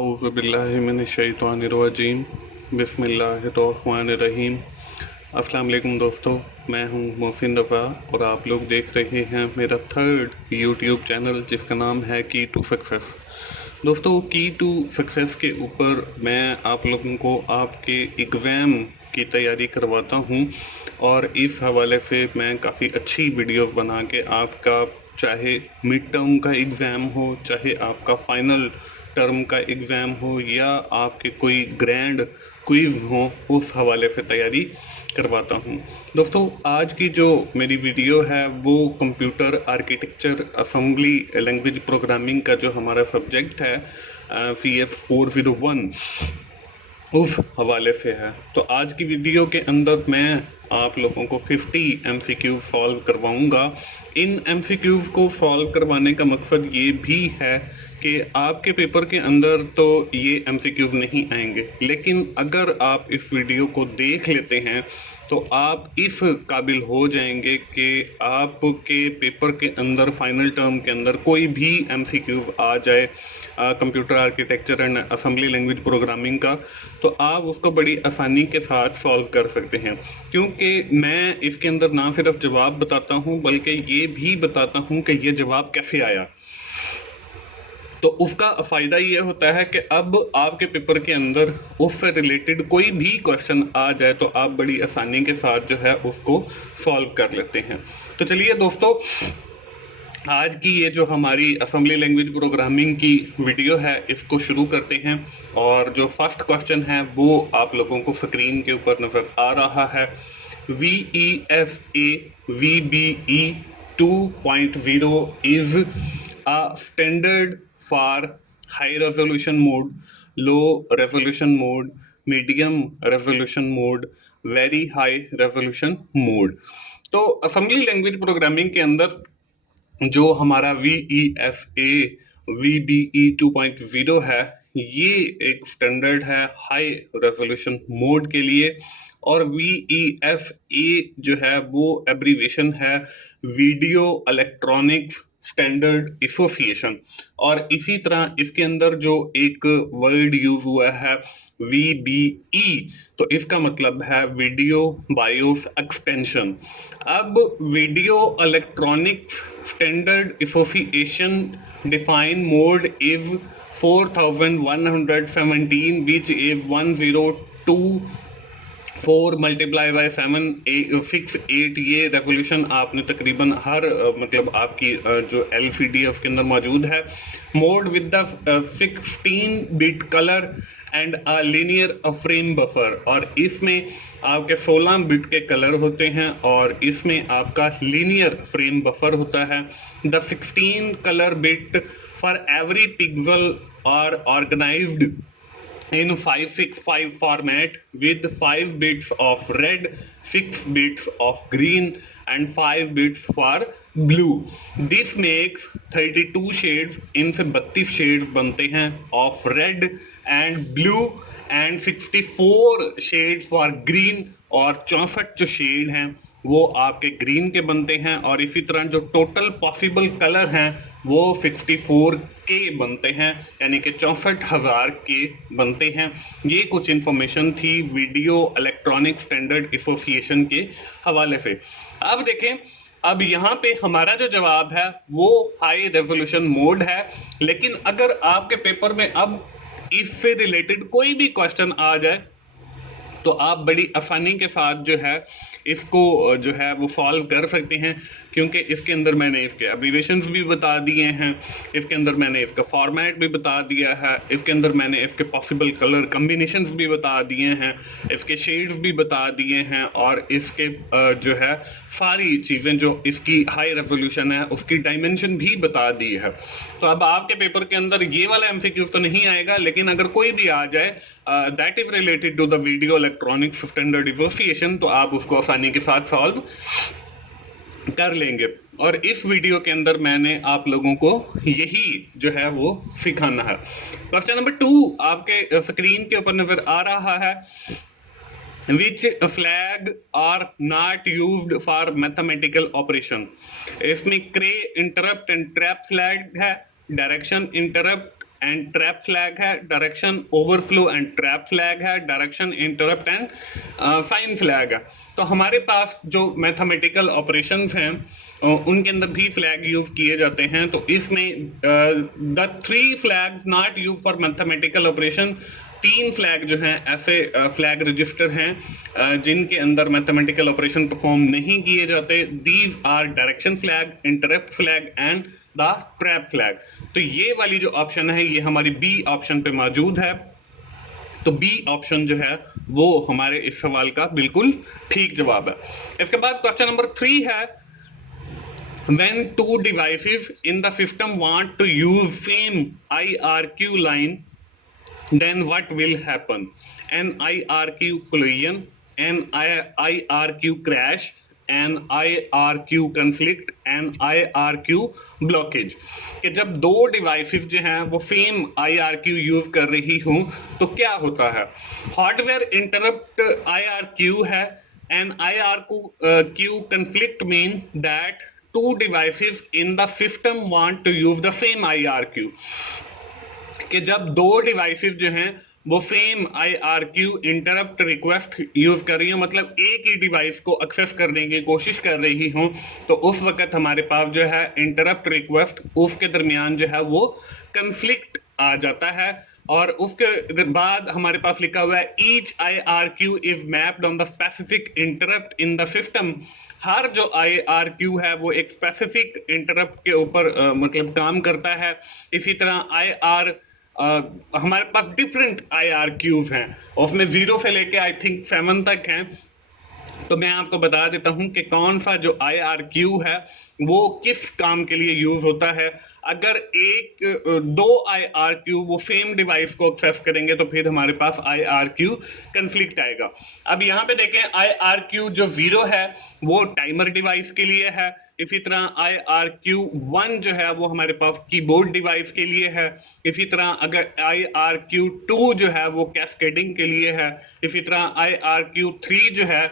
आऊज़ु बिल्लाहि मिनश्शैतानिर्रजीम बिस्मिल्लाहिर्रहमानिर्रहीम। अस्सलाम वालेकुम दोस्तों, मैं हूं मोहसिन रफ़ा और आप लोग देख रहे हैं मेरा थर्ड यूट्यूब चैनल जिसका नाम है की टू सक्सेस। दोस्तों, की टू सक्सेस के ऊपर मैं आप लोगों को आपके एग्ज़ाम की तैयारी करवाता हूं और इस हवाले से मैं काफ़ी अच्छी वीडियोस बना के आपका, चाहे मिड टर्म का एग्ज़ाम हो, चाहे आपका फाइनल टर्म का एग्ज़ाम हो या आपके कोई ग्रैंड क्विज़ हो, उस हवाले से तैयारी करवाता हूँ। दोस्तों, आज की जो मेरी वीडियो है वो computer architecture assembly language programming का जो हमारा सब्जेक्ट है CS 401 उस हवाले से है। तो आज की वीडियो के अंदर मैं आप लोगों को 50 MCQ सॉल्व करवाऊंगा। इन MCQ को सॉल्व करवाने का मकसद ये भी है कि आपके पेपर के अंदर तो ये MCQ नहीं आएंगे, लेकिन अगर आप इस वीडियो को देख लेते हैं तो आप इस काबिल हो जाएंगे कि आपके पेपर के अंदर फाइनल टर्म के अंदर कोई भी MCQ आ जाए computer architecture and assembly language programming का, तो आप उसको बड़ी आसानी के साथ सॉल्व कर सकते हैं। क्योंकि मैं इसके अंदर ना सिर्फ जवाब बताता हूं बल्कि ये भी बताता हूं कि ये जवाब कैसे आया। तो उसका फायदा ये होता है कि अब आपके पेपर के अंदर उससे रिलेटेड कोई भी क्वेश्चन आ जाए तो आप बड़ी आसानी के साथ जो है उसको सॉल्व कर लेते हैं। तो चलिए दोस्तों, आज की ये जो हमारी असेंबली लैंग्वेज प्रोग्रामिंग की वीडियो है इसको शुरू करते हैं। और जो फर्स्ट क्वेश्चन है वो आप लोगों को स्क्रीन के ऊपर नजर आ रहा है। VESA VBE 2.0 is a standard for high resolution mode, low resolution mode, medium resolution mode, very high resolution mode। तो असेंबली लैंग्वेज प्रोग्रामिंग के अंदर जो हमारा VESA VBE 2.0 है, ये एक स्टैंडर्ड है हाई रेजोल्यूशन मोड के लिए। और VESA जो है वो एब्रीवेशन है वीडियो इलेक्ट्रॉनिक्स स्टैंडर्ड एसोसिएशन। और इसी तरह इसके अंदर जो एक वर्ड यूज हुआ है VBE, तो इसका मतलब है वीडियो बायोस एक्सटेंशन। अब video electronics standard association define mode is 4117 which is 1024 multiply by 768। ये रेवोल्यूशन आपने तकरीबन हर मतलब आपकी जो LCD है उसके अंदर मौजूद है। Mode with the 16 bit colour and a linear frame buffer. और इसमें आपके 16 बिट के कलर होते हैं और इसमें आपका लीनियर फ्रेम बफर होता है। The 16 colour bit for every pixel are organised in 565 format with 5 bits of red, 6 bits of green and 5 bits for blue. This makes 32 shades। इनसे 32 शेड्स बनते हैं of red and blue and 64 shades for green। और 64 जो shade हैं वो आपके green के बनते हैं। और इसी तरह जो टोटल पॉसिबल कलर हैं वो 64 के बनते हैं, यानी कि 64,000 के बनते हैं। ये कुछ इंफॉर्मेशन थी वीडियो इलेक्ट्रॉनिक स्टैंडर्ड एसोसिएशन के हवाले से। अब देखें, अब यहाँ पे हमारा जो जवाब है वो हाई रेजोल्यूशन मोड है। लेकिन अगर आपके पेपर में अब इससे रिलेटेड कोई भी क्वेश्चन आ जाए तो आप बड़ी आसानी के साथ जो है इसको जो है वो सॉल्व कर सकते हैं। क्योंकि इसके अंदर मैंने इसके एब्रीवेशंस भी बता दिए हैं, इसके अंदर मैंने इसका फॉर्मेट भी बता दिया है, इसके अंदर मैंने इसके पॉसिबल कलर कम्बिनेशंस भी बता दिए हैं, इसके शेड्स भी बता दिए हैं और इसके जो है सारी चीज़ें जो इसकी हाई रेजोल्यूशन है उसकी डायमेंशन भी बता दी है। तो अब आपके पेपर के अंदर ये वाला MCQ तो नहीं आएगा, लेकिन अगर कोई भी आ जाए that is related to the video electronics standard association तो आप उसको आसानी के साथ सॉल्व कर लेंगे। और इस वीडियो के अंदर मैंने आप लोगों को यही जो है वो सिखाना है। क्वेश्चन नंबर 2 आपके स्क्रीन के ऊपर नजर आ रहा है। Which flag are not used for mathematical operation? इसमें क्रे इंटरप्ट एंड ट्रैप फ्लैग है, direction interrupt and trap flag है, direction overflow and trap flag है, direction interrupt and sign flag है। तो हमारे पास जो मैथमेटिकल ऑपरेशंस हैं उनके अंदर भी फ्लैग यूज किए जाते हैं। तो इसमें the three flags not use for mathematical operation, तीन फ्लैग जो हैं ऐसे फ्लैग रजिस्टर हैं जिनके अंदर मैथमेटिकल ऑपरेशन परफॉर्म नहीं किए जाते। These are direction flag, interrupt flag and the trap flag. तो ये वाली जो ऑप्शन है ये हमारी बी ऑप्शन पे मौजूद है। तो बी ऑप्शन जो है वो हमारे इस सवाल का बिल्कुल ठीक जवाब है। इसके बाद क्वेश्चन नंबर 3 है, when two devices in the system want to use same IRQ line, then what will happen? An IRQ collision, an IRQ crash, an IRQ conflict, an IRQ blockage। कि जब दो डिवाइसेस जो हैं वो same IRQ use कर रही हूं तो क्या होता है। हार्डवेयर इंटरप्ट IRQ है, and IRQ conflict mean that two devices in the system want to use the same IRQ। कि जब दो डिवाइसेस जो हैं वो same IRQ interrupt request use कर रही हो, मतलब एक ही डिवाइस को एक्सेस करने की कोशिश कर रही हूं, तो उस वक्त हमारे पास जो है इंटरप्ट रिक्वेस्ट उसके दरमियान जो है वो कंफ्लिक्ट आ जाता है। और उसके बाद हमारे पास लिखा हुआ है each IRQ is mapped on the specific interrupt in the system. हर जो IRQ है वो एक स्पेसिफिक इंटरप्ट के ऊपर मतलब काम करता है। इसी तरह हमारे पास डिफरेंट IRQs हैं, उसमें 0 से लेके आई थिंक 7 तक हैं। तो मैं आपको बता देता हूं कि कौन सा जो IRQ है वो किस काम के लिए यूज होता है। अगर दो IRQ वो सेम डिवाइस को एक्सेस करेंगे तो फिर हमारे पास IRQ कंफ्लिक्ट आएगा। अब यहाँ पे देखें IRQ जो 0 है वो टाइमर डिवाइस के लिए है। इसी तरह IRQ1 जो है वो हमारे पास कीबोर्ड डिवाइस के लिए है। इसी तरह अगर IRQ2 जो है वो कैस्केडिंग के लिए है। इसी तरह IRQ3 जो है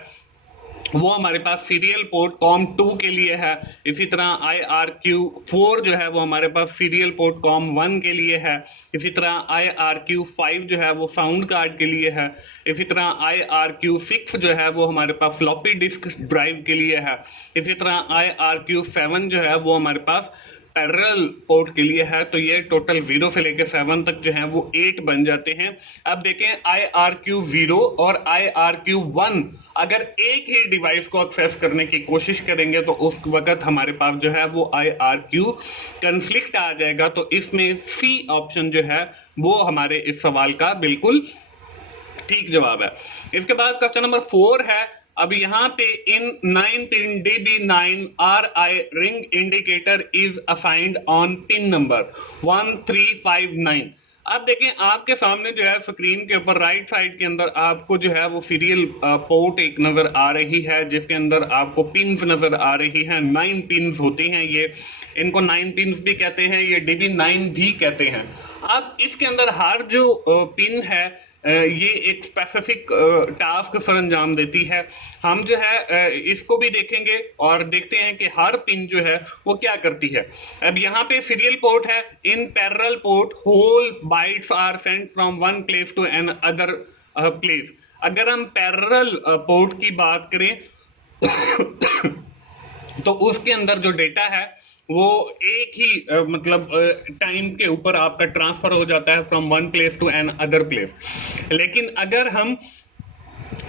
वो हमारे पास सीरियल पोर्ट COM2 के लिए है। इसी तरह IRQ4 जो है वो हमारे पास सीरियल पोर्ट COM1 के लिए है। इसी तरह IRQ5 जो है वो साउंड कार्ड के लिए है। इसी तरह IRQ6 जो है वो हमारे पास फ्लॉपी डिस्क ड्राइव के लिए है। इसी तरह IRQ7 जो है वो हमारे पास पैरेलल पोर्ट के लिए है। तो ये टोटल 0 से लेकर 7 तक जो है वो 8 बन जाते हैं। अब देखें IRQ0 और IRQ1 अगर एक ही डिवाइस को एक्सेस करने की कोशिश करेंगे तो उस वक्त हमारे पास जो है वो IRQ कंफ्लिक्ट आ जाएगा। तो इसमें सी ऑप्शन जो है वो हमारे इस सवाल का बिल्कुल ठीक जवाब है। इसके बाद क्वेश्चन नंबर 4 है, अब यहाँ पे इन 9 pin DB9 RI ring indicator is assigned on pin number 1359। अब देखें आपके सामने जो है स्क्रीन के ऊपर राइट साइड के अंदर आपको जो है वो सीरियल पोर्ट एक नजर आ रही है जिसके अंदर आपको पिन्स नजर आ रही हैं। 9 पिन्स होती हैं, ये इनको 9 पिन्स भी कहते हैं, ये DB9 भी कहते हैं। अब इसके अंदर हर जो पिन है ये एक स्पेसिफिक टास्क सर अंजाम देती है। हम जो है इसको भी देखेंगे और देखते हैं कि हर पिन जो है वो क्या करती है। अब यहाँ पे सीरियल पोर्ट है, in parallel port whole bytes are sent from one place to another place. अगर हम पैरेलल पोर्ट की बात करें तो उसके अंदर जो डेटा है वो एक ही मतलब टाइम के ऊपर आपका ट्रांसफर हो जाता है from one place to another place. लेकिन अगर हम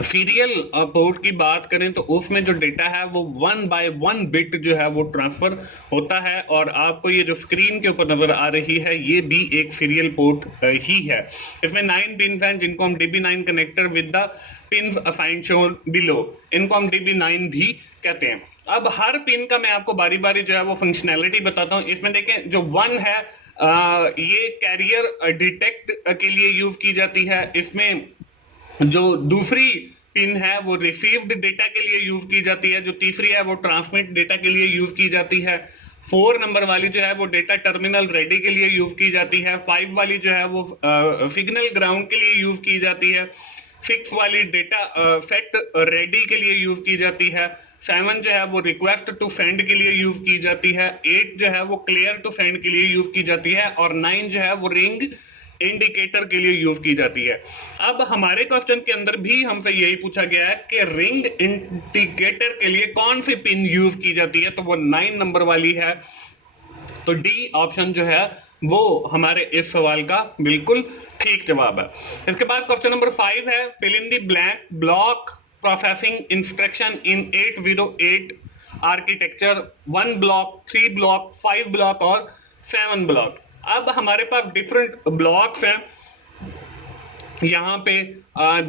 सीरियल पोर्ट की बात करें तो उसमें जो डेटा है वो 1 बाय 1 बिट जो है वो ट्रांसफर होता है। और आपको ये जो स्क्रीन के ऊपर नजर आ रही है ये भी एक सीरियल पोर्ट ही है। इसमें 9 पिन हैं जिनको हम DB9 connector with the pins assigned shown below, इनको हम DB9 भी कहते हैं। अब हर पिन का मैं आपको बारी बारी जो है वो फंक्शनैलिटी बताता हूं। इसमें देखें जो 1 है ये कैरियर डिटेक्ट के लिए यूज की जाती है। इसमें जो दूसरी पिन है वो रिसीव्ड डेटा के लिए यूज की जाती है। जो तीसरी है वो ट्रांसमिट डेटा के लिए यूज की जाती है। 4 नंबर वाली जो है वो डेटा टर्मिनल रेडी के लिए यूज की जाती है। 5 वाली जो है वो सिग्नल ग्राउंड के लिए यूज की जाती है। 6 वाली डेटा सेट रेडी के लिए यूज की जाती है। 7 जो है वो रिक्वेस्ट टू सेंड के लिए यूज की जाती है, 8 जो है वो क्लियर टू सेंड के लिए यूज की जाती है, और 9 जो है वो रिंग इंडिकेटर के लिए यूज की जाती है। अब हमारे क्वेश्चन के अंदर भी हमसे यही पूछा गया है कि रिंग इंडिकेटर के लिए कौन सी पिन यूज की जाती है, तो वो 9 नंबर वाली है। तो डी ऑप्शन जो है वो हमारे इस सवाल का बिल्कुल ठीक जवाब है। इसके बाद क्वेश्चन नंबर 5 है, fill in the blank block processing instruction in 808 architecture, 1 block, 3 block, 5 block और 7 ब्लॉक। अब हमारे पास डिफरेंट ब्लॉक्स हैं यहाँ पे,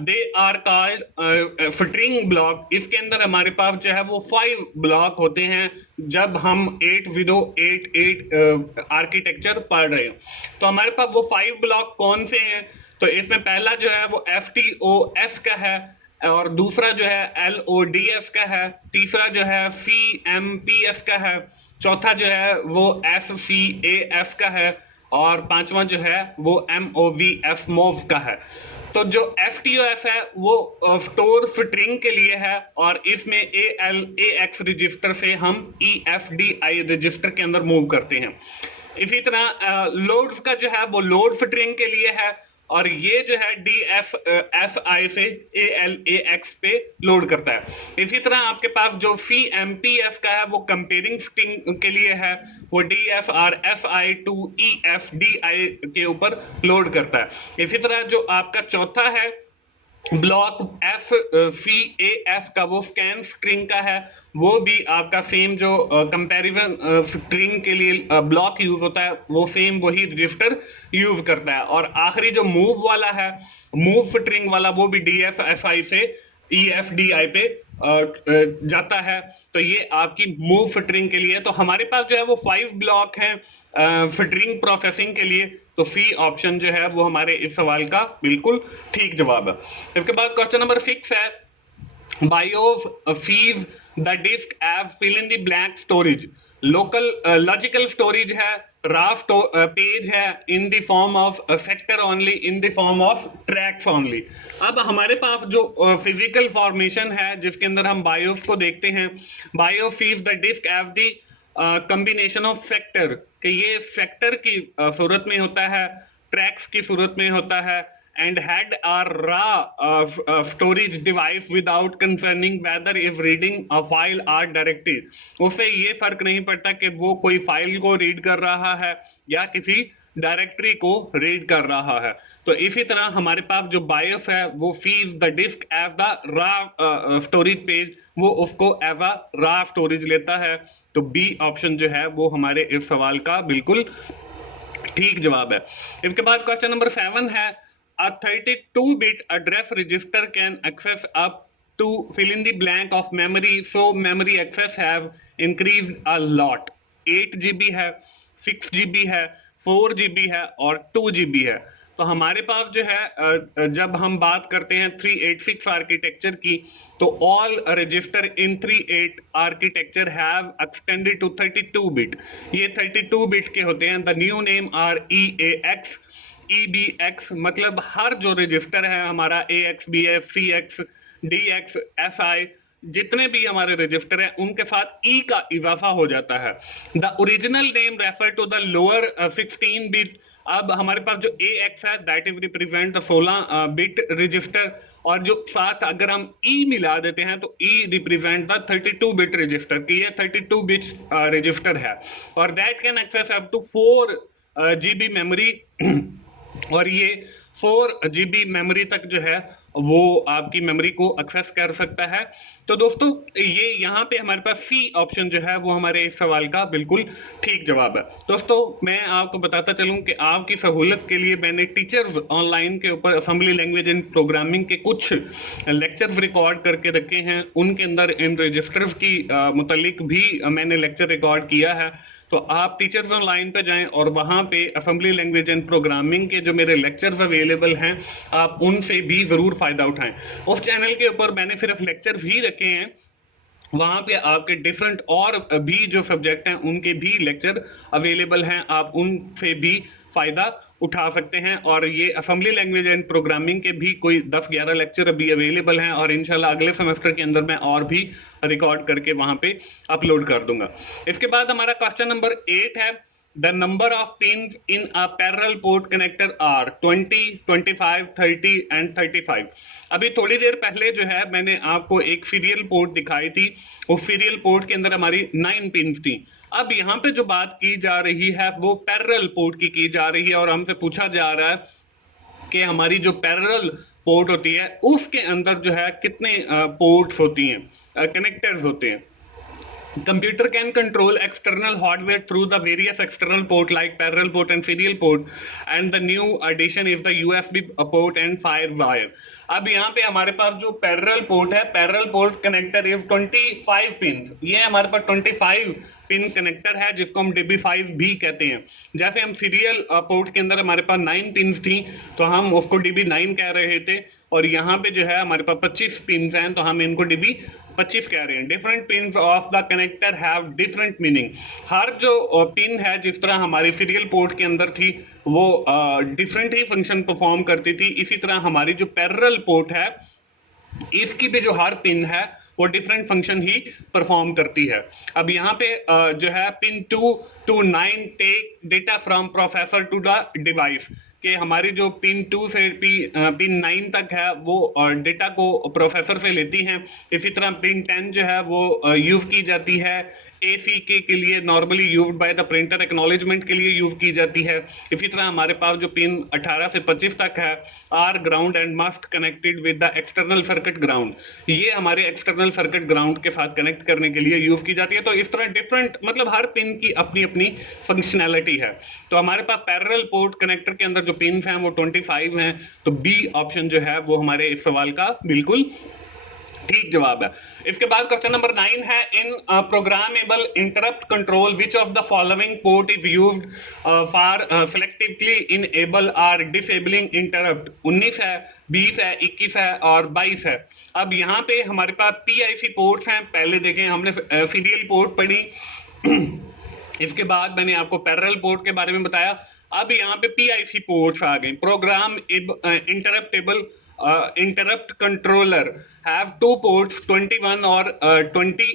दे आर कॉल्ड फिटरिंग ब्लॉक। इसके अंदर हमारे पास जो है वो 5 ब्लॉक होते हैं जब हम 808 आर्किटेक्चर पढ़ रहे हो। तो हमारे पास वो 5 ब्लॉक कौन से हैं, तो इसमें पहला जो है वो FTOS का है, और दूसरा जो है LODS का है, तीसरा जो है CMPS का है, चौथा जो है वो SCAS का है, और पांचवा जो है वो MOV का है। तो जो FTOS है वो स्टोर फिटरिंग के लिए है, और इसमें ALAX रजिस्टर से हम EFDI रजिस्टर के अंदर मूव करते हैं। इसी तरह लोड्स का जो है वो लोड फिटरिंग के लिए है, और ये जो है DFSI से ALAX पे लोड करता है। इसी तरह आपके पास जो CMPF का है वो कंपेयरिंग फिटिंग के लिए है, वो DFRSI to EFDI के ऊपर लोड करता है। इसी तरह जो आपका चौथा है ब्लॉक FCAS का, वो स्कैन स्ट्रिंग का है, वो भी आपका सेम जो कंपैरिजन स्ट्रिंग के लिए ब्लॉक यूज होता है वो सेम वही रजिस्टर यूज करता है। और आखिरी जो मूव वाला है, मूव फिटरिंग वाला, वो भी DFSI से EFDI पे जाता है। तो ये आपकी मूव फिटरिंग के लिए। तो हमारे पास जो है वो 5 ब्लॉक हैं फिटरिंग प्रोसेसिंग के लिए। तो सी ऑप्शन जो है वो हमारे इस सवाल का बिल्कुल ठीक जवाब है। इसके बाद क्वेश्चन नंबर 6 है, BIOS feeds the disk as fill in the blank storage, local logical storage है, RAW पेज है, in the form of sector only, in the form of tracks only। अब हमारे पास जो फिजिकल फॉर्मेशन है जिसके अंदर हम BIOS को देखते हैं, BIOS feeds the disk as the combination of sector, कि ये सेक्टर की सूरत में होता है, ट्रैक्स की सूरत में होता है, and had are raw storage device without concerning whether if reading a file are directly. उससे ये फर्क नहीं पड़ता कि वो कोई फाइल को रीड कर रहा है या किसी डायरेक्टरी को रीड कर रहा है। तो इसी तरह हमारे पास जो बायोस है वो feed the disk as the raw storage page, वो उसको एज अ रॉ स्टोरेज लेता है। तो बी ऑप्शन जो है वो हमारे इस सवाल का बिल्कुल ठीक जवाब है। इसके बाद क्वेश्चन नंबर 7 है, a 32-bit address register can access up to fill in the blank of memory, so memory access have increased a lot। 8 GB है, 6 GB है, 4 GB है और 2 GB है। तो हमारे पास जो है जब हम बात करते हैं 386 आर्किटेक्चर की, तो all register in 38 architecture have extended to 32 bit. ये 32 बिट के होते हैं। The new name are EAX, EBX, मतलब हर जो रजिस्टर है हमारा AX, BX, CX, DX, SI, जितने भी हमारे रजिस्टर हैं उनके साथ ई का इजाफा हो जाता है। The original name refer to the lower 16 bit. अब हमारे पास जो AX है that is represent the 16 bit register, और जो साथ अगर हम ई मिला देते हैं तो E represent the 32 bit register, कि ये 32 बिट रजिस्टर है, और that can access up to 4 GB memory, और ये 4 GB मेमोरी तक जो है वो आपकी मेमोरी को एक्सेस कर सकता है। तो दोस्तों ये यहाँ पे हमारे पास सी ऑप्शन जो है वो हमारे इस सवाल का बिल्कुल ठीक जवाब है। दोस्तों मैं आपको बताता चलूं कि आपकी सहूलत के लिए मैंने टीचर्स ऑनलाइन के ऊपर असेंबली लैंग्वेज एंड प्रोग्रामिंग के कुछ लेक्चर्स रिकॉर्ड करके रखे हैं। उनके अंदर इन रजिस्टर्स की मुतालिक भी मैंने लेक्चर रिकॉर्ड किया है। तो आप टीचर्स ऑनलाइन पे जाएं और वहां पे असेंबली लैंग्वेज एंड प्रोग्रामिंग के जो मेरे लेक्चर्स अवेलेबल हैं आप उनसे भी जरूर फायदा उठाएं। उस चैनल के ऊपर मैंने सिर्फ लेक्चर्स ही रखे हैं, वहां पे आपके डिफरेंट और भी जो सब्जेक्ट हैं उनके भी लेक्चर अवेलेबल हैं, आप उनसे भी फायदा उठा सकते हैं। और ये असेंबली लैंग्वेज एंड प्रोग्रामिंग के भी कोई 10-11 लेक्चर अभी अवेलेबल हैं और इंशाल्लाह अगले सेमेस्टर के अंदर मैं और भी रिकॉर्ड करके वहां पे अपलोड कर दूंगा। इसके बाद हमारा क्वेश्चन नंबर 8 है, the number of pins in a parallel port connector are 20, 25, 30 and 35। अभी थोड़ी देर पहले जो है मैंने आपको एक सीरियल पोर्ट दिखाई थी, उस सीरियल पोर्ट के अंदर हमारी 9 पिंस थी। अब यहाँ पे जो बात की जा रही है वो पैरेलल पोर्ट की जा रही है और हमसे पूछा जा रहा है कि हमारी जो पैरेलल पोर्ट होती है उसके अंदर जो है कितने पोर्ट्स होती हैं, कनेक्टर्स होते हैं। Computer can control external hardware through the various external port like parallel port and serial port, and the new addition is the USB port and firewire। अब यहाँ पे हमारे पास जो पैरेलल पोर्ट है, parallel port connector is 25 pin, ये हमारे पास 25 pin connector है जिसको हम DB5 भी कहते हैं। जैसे हम सीरियल पोर्ट के अंदर हमारे पास 9 पिन थी तो हम उसको DB9 कह रहे थे, और यहाँ पे जो है हमारे पास 25 पिन हैं तो हम इनको DB25 कह रहे हैं। Different pin of the connector have different meaning. हर जो पिन है जिस तरह हमारी सीरियल पोर्ट के अंदर थी वो डिफरेंट ही फंक्शन परफॉर्म करती थी, इसी तरह हमारी जो पैरेलल पोर्ट है इसकी भी जो हर पिन है वो डिफरेंट फंक्शन ही परफॉर्म करती है। अब यहाँ पे जो है pin 2 to 9 take data from processor to the device, कि हमारी जो पिन 2 से पिन 9 तक है वो डेटा को प्रोसेसर से लेती हैं। इसी तरह पिन 10 जो है वो यूज की जाती है ACK के लिए, normally used by the printer acknowledgement के लिए यूज की जाती है। इसी तरह हमारे पास जो पिन 18 से 25 तक है are ground and must connected with the external circuit ground, ये हमारे एक्सटर्नल सर्किट ग्राउंड के साथ कनेक्ट करने के लिए यूज की जाती है। तो इस तरह डिफरेंट, मतलब हर पिन की अपनी अपनी फंक्शनैलिटी है। तो हमारे पास पैरेलल पोर्ट कनेक्टर के अंदर जो पिन हैं वो 25 हैं, तो बी ऑप्शन जो है वो हमारे इस सवाल का बिल्कुल ठीक जवाब है। इसके बाद क्वेश्चन नंबर 9 है, in programmable interrupt control which of the following port is used for selectively enable और डिसेबलिंग इंटरप्ट। 19 है, 20 है, 21 है और 22 है। अब यहाँ पे हमारे पास PIC पोर्ट्स हैं। पहले देखें हमने सीरियल पोर्ट पढ़ी, इसके बाद मैंने आपको पैरेलल पोर्ट के बारे में बताया। अब यहाँ पे PIC पोर्ट्स आ गए, program interruptible interrupt controller have 2 ports 21 और 20।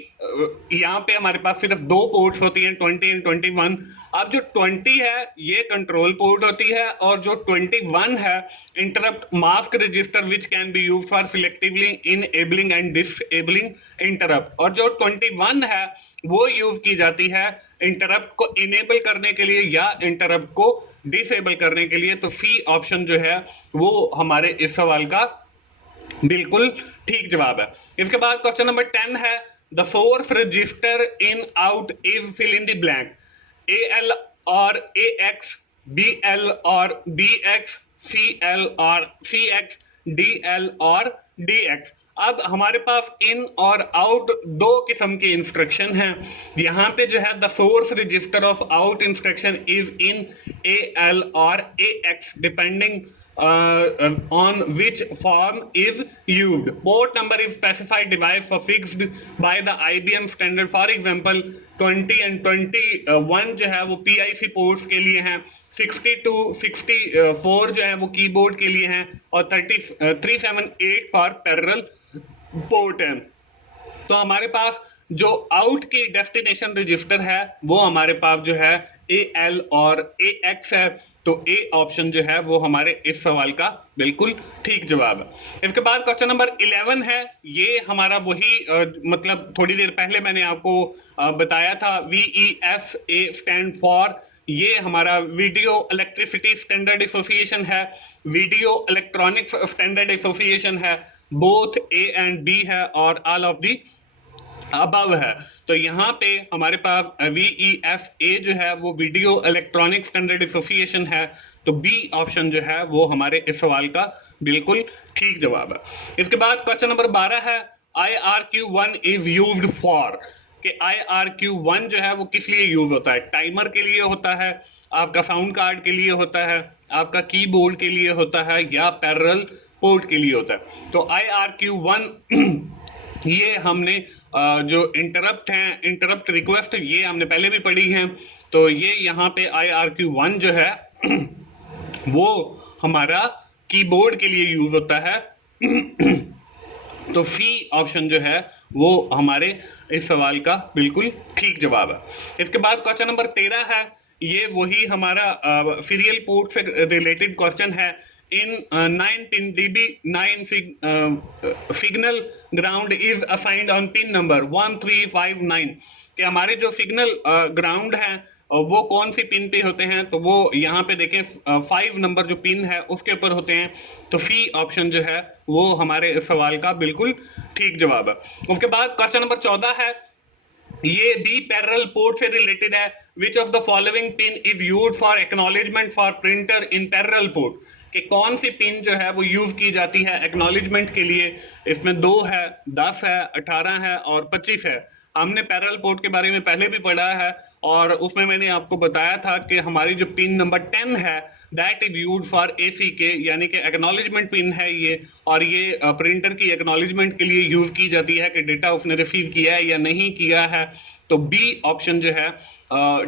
यहाँ पे हमारे पास सिर्फ 2 पोर्ट्स होती हैं 20 एंड 21। अब जो 20 है ये कंट्रोल पोर्ट होती है और जो 21 है interrupt mask register which can be used for selectively enabling and disabling interrupt. और जो 21 है वो यूज की जाती है इंटरप्ट को इनेबल करने के लिए या इंटरप्ट को डिसेबल करने के लिए। तो सी ऑप्शन जो है वो हमारे इस सवाल का बिल्कुल ठीक जवाब है। इसके बाद क्वेश्चन नंबर 10 है, the source register in out is fill in the blank, AL और AX, BL और BX, CL और CX, DL और DX। अब हमारे पास इन और आउट 2 किस्म के इंस्ट्रक्शन हैं। यहाँ पे जो है the source register of out instruction is in AL और AX depending on which form is used. Port number is specified device for fixed by the IBM standard. For example 20 and 21 जो है वो PIC ports के लिए हैं, 60 to 64 जो है वो कीबोर्ड के लिए हैं और 378 फॉर पैरेलल पोर्ट है। तो हमारे पास जो आउट की डेस्टिनेशन रजिस्टर है वो हमारे पास जो है AL और AX है। तो ए ऑप्शन जो है वो हमारे इस सवाल का बिल्कुल ठीक जवाब है। इसके बाद क्वेश्चन नंबर 11 है, ये हमारा वही मतलब थोड़ी देर पहले मैंने आपको बताया था VESA स्टैंड फॉर, ये हमारा वीडियो इलेक्ट्रिसिटी स्टैंडर्ड एसोसिएशन है, वीडियो इलेक्ट्रॉनिक्स स्टैंडर्ड एसोसिएशन है, बोथ A एंड B है और ऑल ऑफ दी अबव है। तो यहाँ पे हमारे पास VESA जो है वो वीडियो इलेक्ट्रॉनिक स्टैंडर्ड एसोसिएशन है। तो बी ऑप्शन जो है वो हमारे इस सवाल का बिल्कुल ठीक जवाब है। इसके बाद क्वेश्चन नंबर 12 है, IRQ1 इज यूज्ड फॉर, कि IRQ1 जो है वो किस लिए यूज होता है? टाइमर के लिए होता है, आपका साउंड कार्ड के लिए होता है, आपका कीबोर्ड के लिए होता है या पैरेलल पोर्ट के लिए होता है। तो IRQ1 ये हमने जो इंटरप्ट हैं, इंटरप्ट रिक्वेस्ट, ये हमने पहले भी पढ़ी हैं। तो ये यहाँ पे IRQ1 जो है वो हमारा कीबोर्ड के लिए यूज होता है। तो सी ऑप्शन जो है वो हमारे इस सवाल का बिल्कुल ठीक जवाब है। इसके बाद क्वेश्चन नंबर 13 है, ये वही हमारा सीरियल पोर्ट से रिलेटेड क्वेश्चन है। इन 19 dB 9 signal ground is assigned on pin number 1359 कि हमारे जो सिग्नल ग्राउंड है वो कौन सी पिन पे होते हैं, तो वो यहाँ पे देखें 5 नंबर जो पिन है उसके ऊपर होते हैं। तो सी ऑप्शन जो है वो हमारे इस सवाल का बिल्कुल ठीक जवाब है। उसके बाद क्वेश्चन नंबर 14 है, ये भी पैरेलल पोर्ट से रिलेटेड है। Which of the following pin is used for acknowledgement for printer in parallel port, कि कौन सी पिन जो है वो यूज की जाती है एक्नॉलेजमेंट के लिए। इसमें 2 है, 10 है, 18 है और 25 है। हमने पैरेलल पोर्ट के बारे में पहले भी पढ़ा है और उसमें मैंने आपको बताया था कि हमारी जो पिन नंबर 10 है दैट इज यूज्ड फॉर एसीके, यानी कि एक्नॉलेजमेंट पिन है ये, और ये प्रिंटर की एक्नॉलेजमेंट के लिए यूज की जाती है कि डेटा उसने रिसीव किया है या नहीं किया है। तो बी ऑप्शन जो है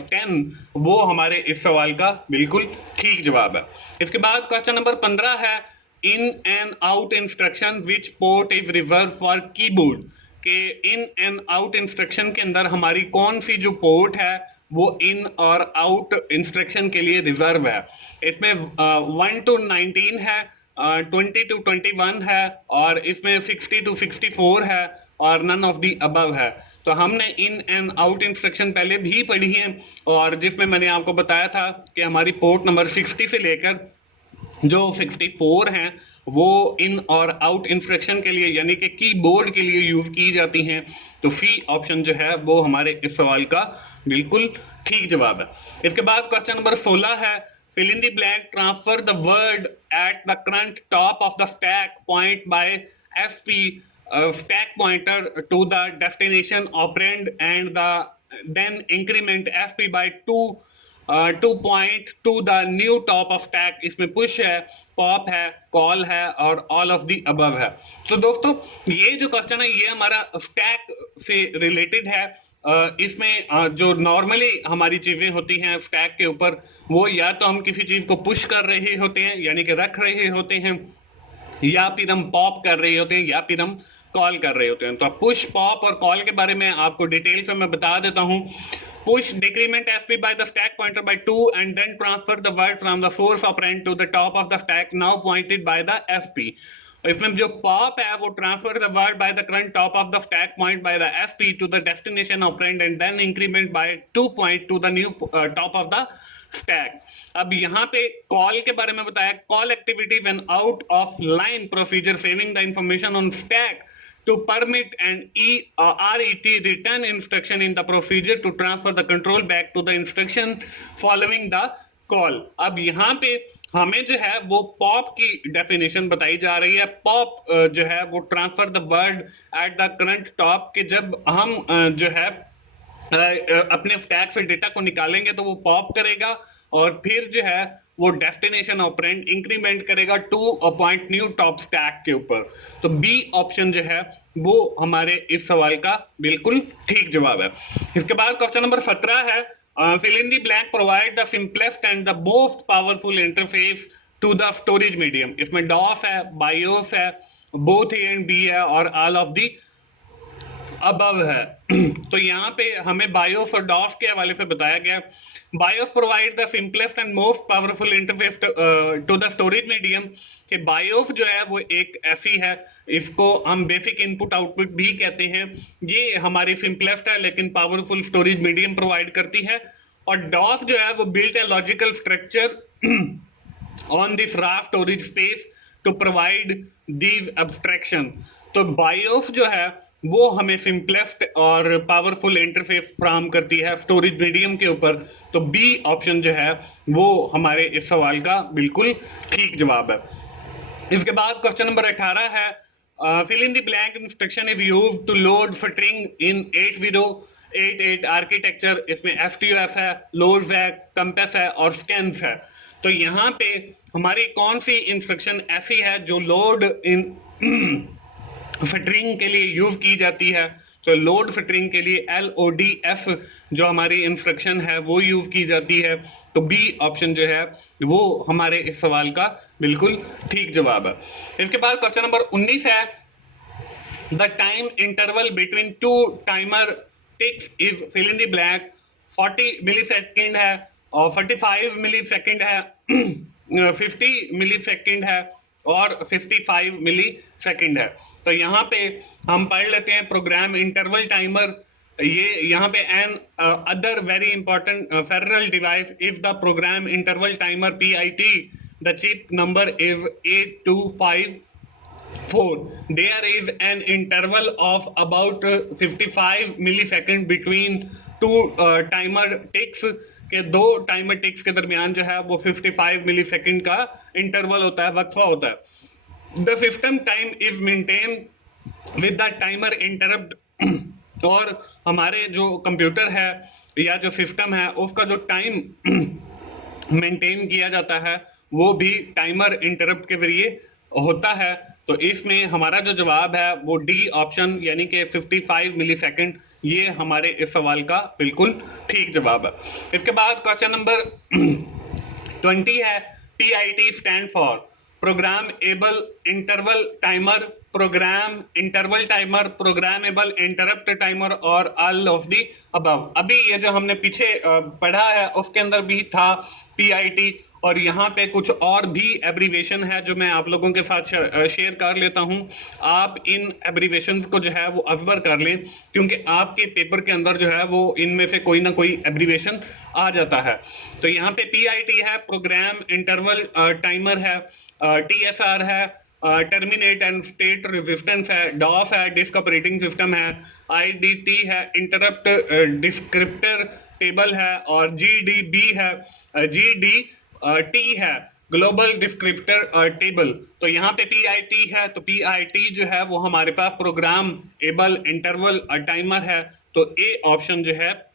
10 वो हमारे इस सवाल का बिल्कुल ठीक जवाब है। इसके बाद क्वेश्चन नंबर 15 है, in and out instruction which port is reserve for keyboard, के इन एंड आउट इंस्ट्रक्शन के अंदर हमारी कौन सी जो पोर्ट है वो इन और आउट इंस्ट्रक्शन के लिए रिजर्व है। इसमें 1 to 19 है, 20 to 21 है और इसमें 60 to 64 है और नन ऑफ दी अबव है। तो हमने इन एंड आउट इंस्ट्रक्शन पहले भी पढ़ी है और जिसमें मैंने आपको बताया था कि हमारी पोर्ट नंबर 60 से लेकर जो 64 हैं वो इन और आउट इंस्ट्रक्शन के लिए यानी कि कीबोर्ड के लिए यूज की जाती हैं। तो सी ऑप्शन जो है वो हमारे इस सवाल का बिल्कुल ठीक जवाब है। इसके बाद क्वेश्चन नंबर 16 है, fill in the blank, transfer the word at the current top of the stack point by fp stack pointer to the destination operand and then increment fp by 2 point to the new top of stack। इसमें push है, pop है, call है और all of the above है। तो दोस्तों ये जो क्वेश्चन है ये हमारा स्टैक से रिलेटेड है। इसमें जो नॉर्मली हमारी चीजें होती हैं स्टैक के ऊपर, वो या तो हम किसी चीज को पुश कर रहे होते हैं यानी कि रख रहे होते हैं, या फिर हम पॉप कर रहे होते हैं, या फिर हम कॉल कर रहे होते हैं। तो पुश, पॉप और कॉल के बारे में आपको डिटेल से मैं बता देता हूं। Push decrement fp by the stack pointer by 2 and then transfer the word from the source operand to the top of the stack now pointed by the fp। इसमें जो पॉप है वो transfer the word by the current top of the stack point by the fp to the destination operand and then increment by 2 point to the new top of the stack. अब यहाँ पे call के बारे में बताया, call activity when out of line procedure saving the information on stack to permit an RET return instruction in the procedure to transfer the control back to the instruction following the call। अब यहाँ पे हमें जो है वो pop की definition बताई जा रही है। पॉप जो है वो transfer the word at the current top, के जब हम जो है अपने स्टैक से डेटा को निकालेंगे तो वो पॉप करेगा और फिर जो है वो डेस्टिनेशन ऑपरेंड इंक्रीमेंट करेगा 2 पॉइंट न्यू टॉप स्टैक के ऊपर। तो बी ऑप्शन जो है वो हमारे इस सवाल का बिल्कुल ठीक जवाब है। इसके बाद क्वेश्चन नंबर 17 है, fill in the blank, provide the simplest and the most powerful interface to the storage medium. इसमें डॉस है, बायोस है, बोथ ए एंड बी है और ऑल ऑफ दी अबव है। तो यहाँ पे हमें बायोस और डॉस के हवाले से बताया गया, BIOS provide the simplest and most powerful interface to the storage medium. कि बायोस जो है वो एक ऐसी है, इसको हम बेसिक इनपुट आउटपुट भी कहते हैं। ये हमारी सिंपलेस्ट है लेकिन पावरफुल स्टोरेज मीडियम प्रोवाइड करती है। और डॉस जो है वो built a logical structure on this raw storage space to provide these abstraction. तो बायोस जो है वो हमें सिंपलेस्ट और पावरफुल इंटरफेस फ्राहम करती है स्टोरेज मीडियम के ऊपर। तो बी ऑप्शन जो है वो हमारे इस सवाल का बिल्कुल ठीक जवाब है। इसके बाद क्वेश्चन नंबर 18 है, fill in the blank, instruction is used to load string in 8088 architecture. इसमें FTOF है, लोड्स है, कंपेस है और स्कैन्स है। तो यहाँ पे हमारी कौन सी इंस्ट्रक्शन ऐसी है जो लोड इन स्ट्रिंग के लिए यूज की जाती है? तो लोड फिल्टरिंग के लिए LODF जो हमारी इंस्ट्रक्शन है वो यूज की जाती है। तो बी ऑप्शन जो है वो हमारे इस सवाल का बिल्कुल ठीक जवाब है। इसके बाद क्वेश्चन नंबर 19 है, the time interval between two timer ticks is fill in the blank. 40 millisecond है और 45 मिली सेकेंड है 50 मिली सेकेंड है और 55 मिली सेकेंड है। तो यहाँ पे हम पढ़ लेते हैं प्रोग्राम इंटरवल टाइमर। ये यहाँ पे another very important federal device if the program interval timer PIT, the chip number is 8254. There is an interval of about 55 millisecond between two timer ticks के दो टाइमर टिक्स के दरमियान जो है वो 55 मिलीसेकंड का इंटरवल होता है, वक्फा होता है। The system time is maintain with the timer interrupt. और हमारे जो कंप्यूटर है या जो सिस्टम है उसका जो टाइम मेंटेन किया जाता है वो भी टाइमर इंटरप्ट के जरिए होता है। तो इसमें हमारा जो जवाब है वो डी ऑप्शन यानी कि 55 मिलीसेकंड, ये हमारे इस सवाल का बिल्कुल ठीक जवाब है। इसके बाद क्वेश्चन नंबर 20 है, PIT stand for programmable interval timer, program interval timer, programmable interrupt timer और ऑल ऑफ दी अबव। अभी ये जो हमने पीछे पढ़ा है उसके अंदर भी था PIT, और यहाँ पे कुछ और भी एब्रीवेशन है जो मैं आप लोगों के साथ शेयर कर लेता हूँ। आप इन एब्रीवेशंस को जो है वो अजबर कर लें, क्योंकि आपके पेपर के अंदर जो है वो इनमें से कोई ना कोई एब्रीवेशन आ जाता है। तो यहाँ पे PIT है, प्रोग्राम इंटरवल टाइमर है, TSR है, टर्मिनेट एंड स्टेट रेजिस्टेंस है, DOS है, डिस्क ऑपरेटिंग सिस्टम है, IDT है, इंटरप्ट डिस्क्रिप्टर टेबल है, और GDB है, GDT है, ग्लोबल डिस्क्रिप्टर टेबल। तो यहाँ पे PIT है, तो PIT जो है वो हमारे पास प्रोग्राम एबल इंटरवल टाइमर है। तो ए ऑप्शन जो है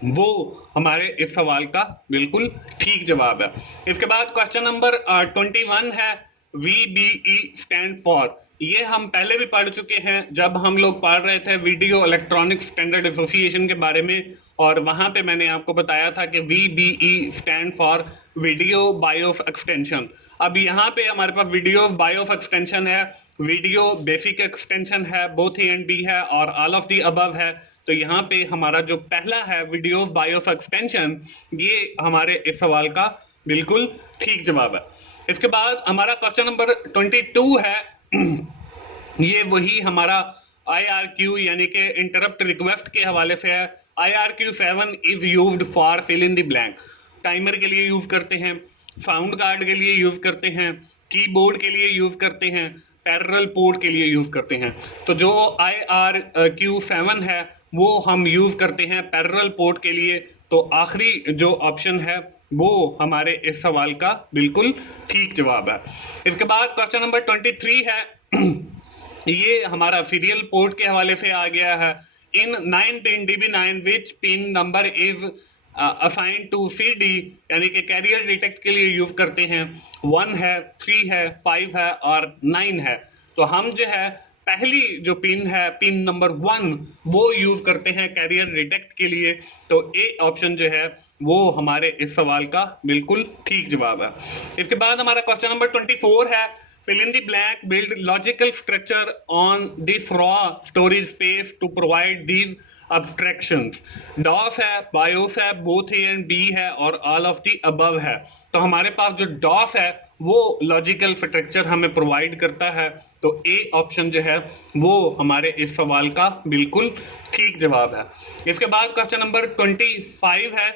वो हमारे इस सवाल का बिल्कुल ठीक जवाब है। इसके बाद क्वेश्चन नंबर 21 है, VBE स्टैंड फॉर। ये हम पहले भी पढ़ चुके हैं जब हम लोग पढ़ रहे थे वीडियो इलेक्ट्रॉनिक स्टैंडर्ड एसोसिएशन के बारे में, और वहां पे मैंने आपको बताया था कि VBE stand for video BIOS extension. अब यहाँ पे हमारे पास वीडियो बायोस एक्सटेंशन है, वीडियो बेसिक एक्सटेंशन है, बोथ ए एंड बी है, और ऑल ऑफ दी अबव है। तो यहाँ पे हमारा जो पहला है वीडियो बायोस एक्सटेंशन, ये हमारे इस सवाल का बिल्कुल ठीक जवाब है। इसके बाद हमारा क्वेश्चन नंबर 22 है, ये वही हमारा IRQ यानी कि इंटरप्ट रिक्वेस्ट के हवाले से है। IRQ7 is used for fill in the blank. Timer के लिए यूज करते हैं, साउंड कार्ड के लिए यूज करते हैं, कीबोर्ड के लिए यूज करते हैं, पैरेलल पोर्ट के लिए यूज करते हैं। तो जो IRQ7 है वो हम यूज करते हैं पैरेलल पोर्ट के लिए। तो आखिरी जो ऑप्शन है वो हमारे इस सवाल का बिल्कुल ठीक जवाब है। इसके बाद क्वेश्चन नंबर 23 है, ये हमारा सीरियल पोर्ट के हवाले से आ गया है। In 9 pin DB9 which pin number is assign to CD, यानी कि कैरियर डिटेक्ट के लिए यूज करते हैं। 1 है, 3 है, 5 है और 9 है। तो हम जो है पहली जो पिन है, पिन नंबर 1, वो यूज करते हैं कैरियर डिटेक्ट के लिए। तो ए ऑप्शन जो है वो हमारे इस सवाल का बिल्कुल ठीक जवाब है। इसके बाद हमारा क्वेश्चन नंबर 24 है, fill in the blank, build logical structure on this raw storage space to provide these abstractions. DOS है, BIOS है, both A and B है और all of the above है। तो हमारे पास जो DOS है वो लॉजिकल स्ट्रक्चर हमें प्रोवाइड करता है। तो ए ऑप्शन जो है वो हमारे इस सवाल का बिल्कुल ठीक जवाब है। इसके बाद क्वेश्चन नंबर 25 है,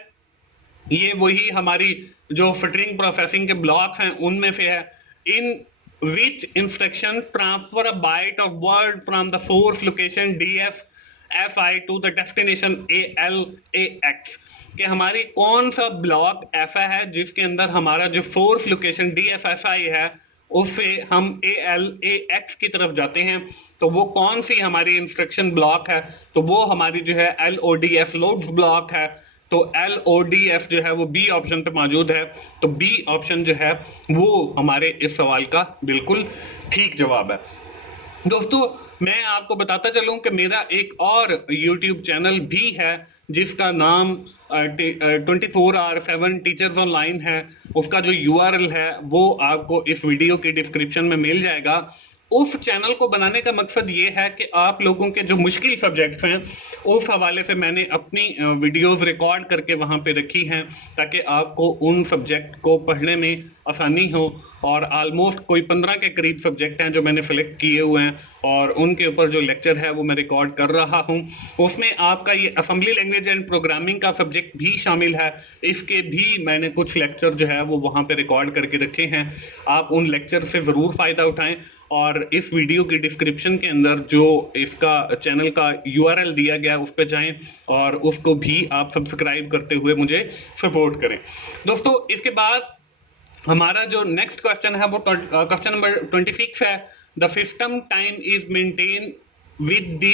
ये वही हमारी जो फिल्टरिंग प्रोसेसिंग के ब्लॉक्स हैं उनमें से है। इन which instruction transfer a byte of word from the source location DFFI to the destination ALAX, कि हमारी कौन सा ब्लॉक ऐसा है जिसके अंदर हमारा जो सोर्स लोकेशन DFFI है उससे हम ALAX की तरफ जाते हैं। तो वो कौन सी हमारी इंस्ट्रक्शन ब्लॉक है? तो वो हमारी जो है LODF लोड्स ब्लॉक है। तो LODF जो है वो बी ऑप्शन पे मौजूद है। तो बी ऑप्शन जो है वो हमारे इस सवाल का बिल्कुल ठीक जवाब है। दोस्तों, मैं आपको बताता चलूं कि मेरा एक और YouTube चैनल भी है जिसका नाम 24/7 टीचर्स ऑनलाइन है। उसका जो URL है वो आपको इस वीडियो के डिस्क्रिप्शन में मिल जाएगा। उस चैनल को बनाने का मकसद ये है कि आप लोगों के जो मुश्किल सब्जेक्ट हैं उस हवाले से मैंने अपनी वीडियोस रिकॉर्ड करके वहां पे रखी हैं, ताकि आपको उन सब्जेक्ट को पढ़ने में आसानी हो। और ऑलमोस्ट कोई 15 के करीब सब्जेक्ट हैं जो मैंने सेलेक्ट किए हुए हैं, और उनके ऊपर जो लेक्चर है वो मैं रिकॉर्ड कर रहा हूं। उसमें आपका ये असेंबली लैंग्वेज एंड प्रोग्रामिंग का सब्जेक्ट भी शामिल है। इसके भी मैंने कुछ लेक्चर जो है वो वहां पे रिकॉर्ड करके रखे हैं। आप उन लेक्चर से जरूर फायदा उठाएं, और इस वीडियो की डिस्क्रिप्शन के अंदर जो इसका चैनल का URL दिया गया उस पर जाएं और उसको भी आप सब्सक्राइब करते हुए मुझे सपोर्ट करें। दोस्तों, इसके बाद हमारा जो नेक्स्ट क्वेश्चन है वो क्वेश्चन नंबर 26 है। The system time is maintain with the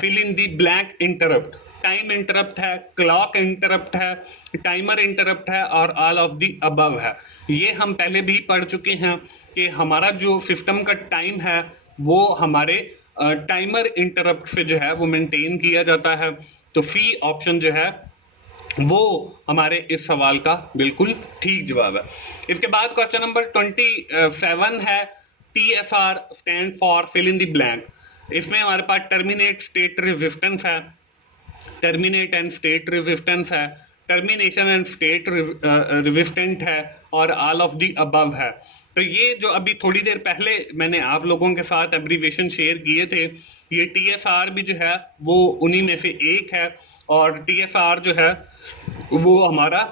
fill in the blank interrupt. Time interrupt है, क्लॉक इंटरप्ट है, टाइमर इंटरप्ट है और ऑल ऑफ द अबव है। ये हम पहले भी पढ़ चुके हैं कि हमारा जो सिस्टम का टाइम है वो हमारे टाइमर इंटरप्ट से जो है वो मेंटेन किया जाता है। तो सी ऑप्शन जो है वो हमारे इस सवाल का बिल्कुल ठीक जवाब है। इसके बाद क्वेश्चन नंबर 27 है। TFR stand for fill in the blank. इसमें हमारे पास टर्मिनेट स्टेट रेजिस्टेंस है, टर्मिनेट एंड स्टेट रेजिस्टेंस है, टर्मिनेशन एंड स्टेट रेजिस्टेंट है और ऑल ऑफ द अबव है। तो ये जो अभी थोड़ी देर पहले मैंने आप लोगों के साथ एब्रीविएशन शेयर किए थे, ये TFR भी जो है वो उन्हीं में से एक है। और TFR जो है वो हमारा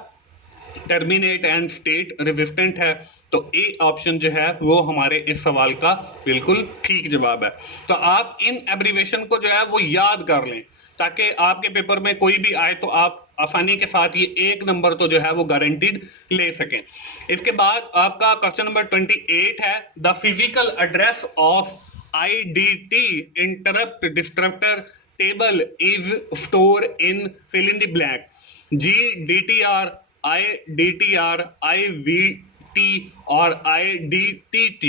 टर्मिनेट एंड स्टेट रेजिस्टेंट है। तो ए ऑप्शन जो है वो हमारे इस सवाल का बिल्कुल ठीक जवाब है। तो आप इन एब्रीविएशन को जो है वो याद कर लें, ताकि आपके पेपर में कोई भी आए तो आप आसानी के साथ ये एक नंबर तो जो है वो गारंटीड ले सकें। इसके बाद आपका क्वेश्चन नंबर 28 है। The physical address of IDT interrupt disruptor table is store in fill in the blank. GDTR, IDTR, IVT और IDTT।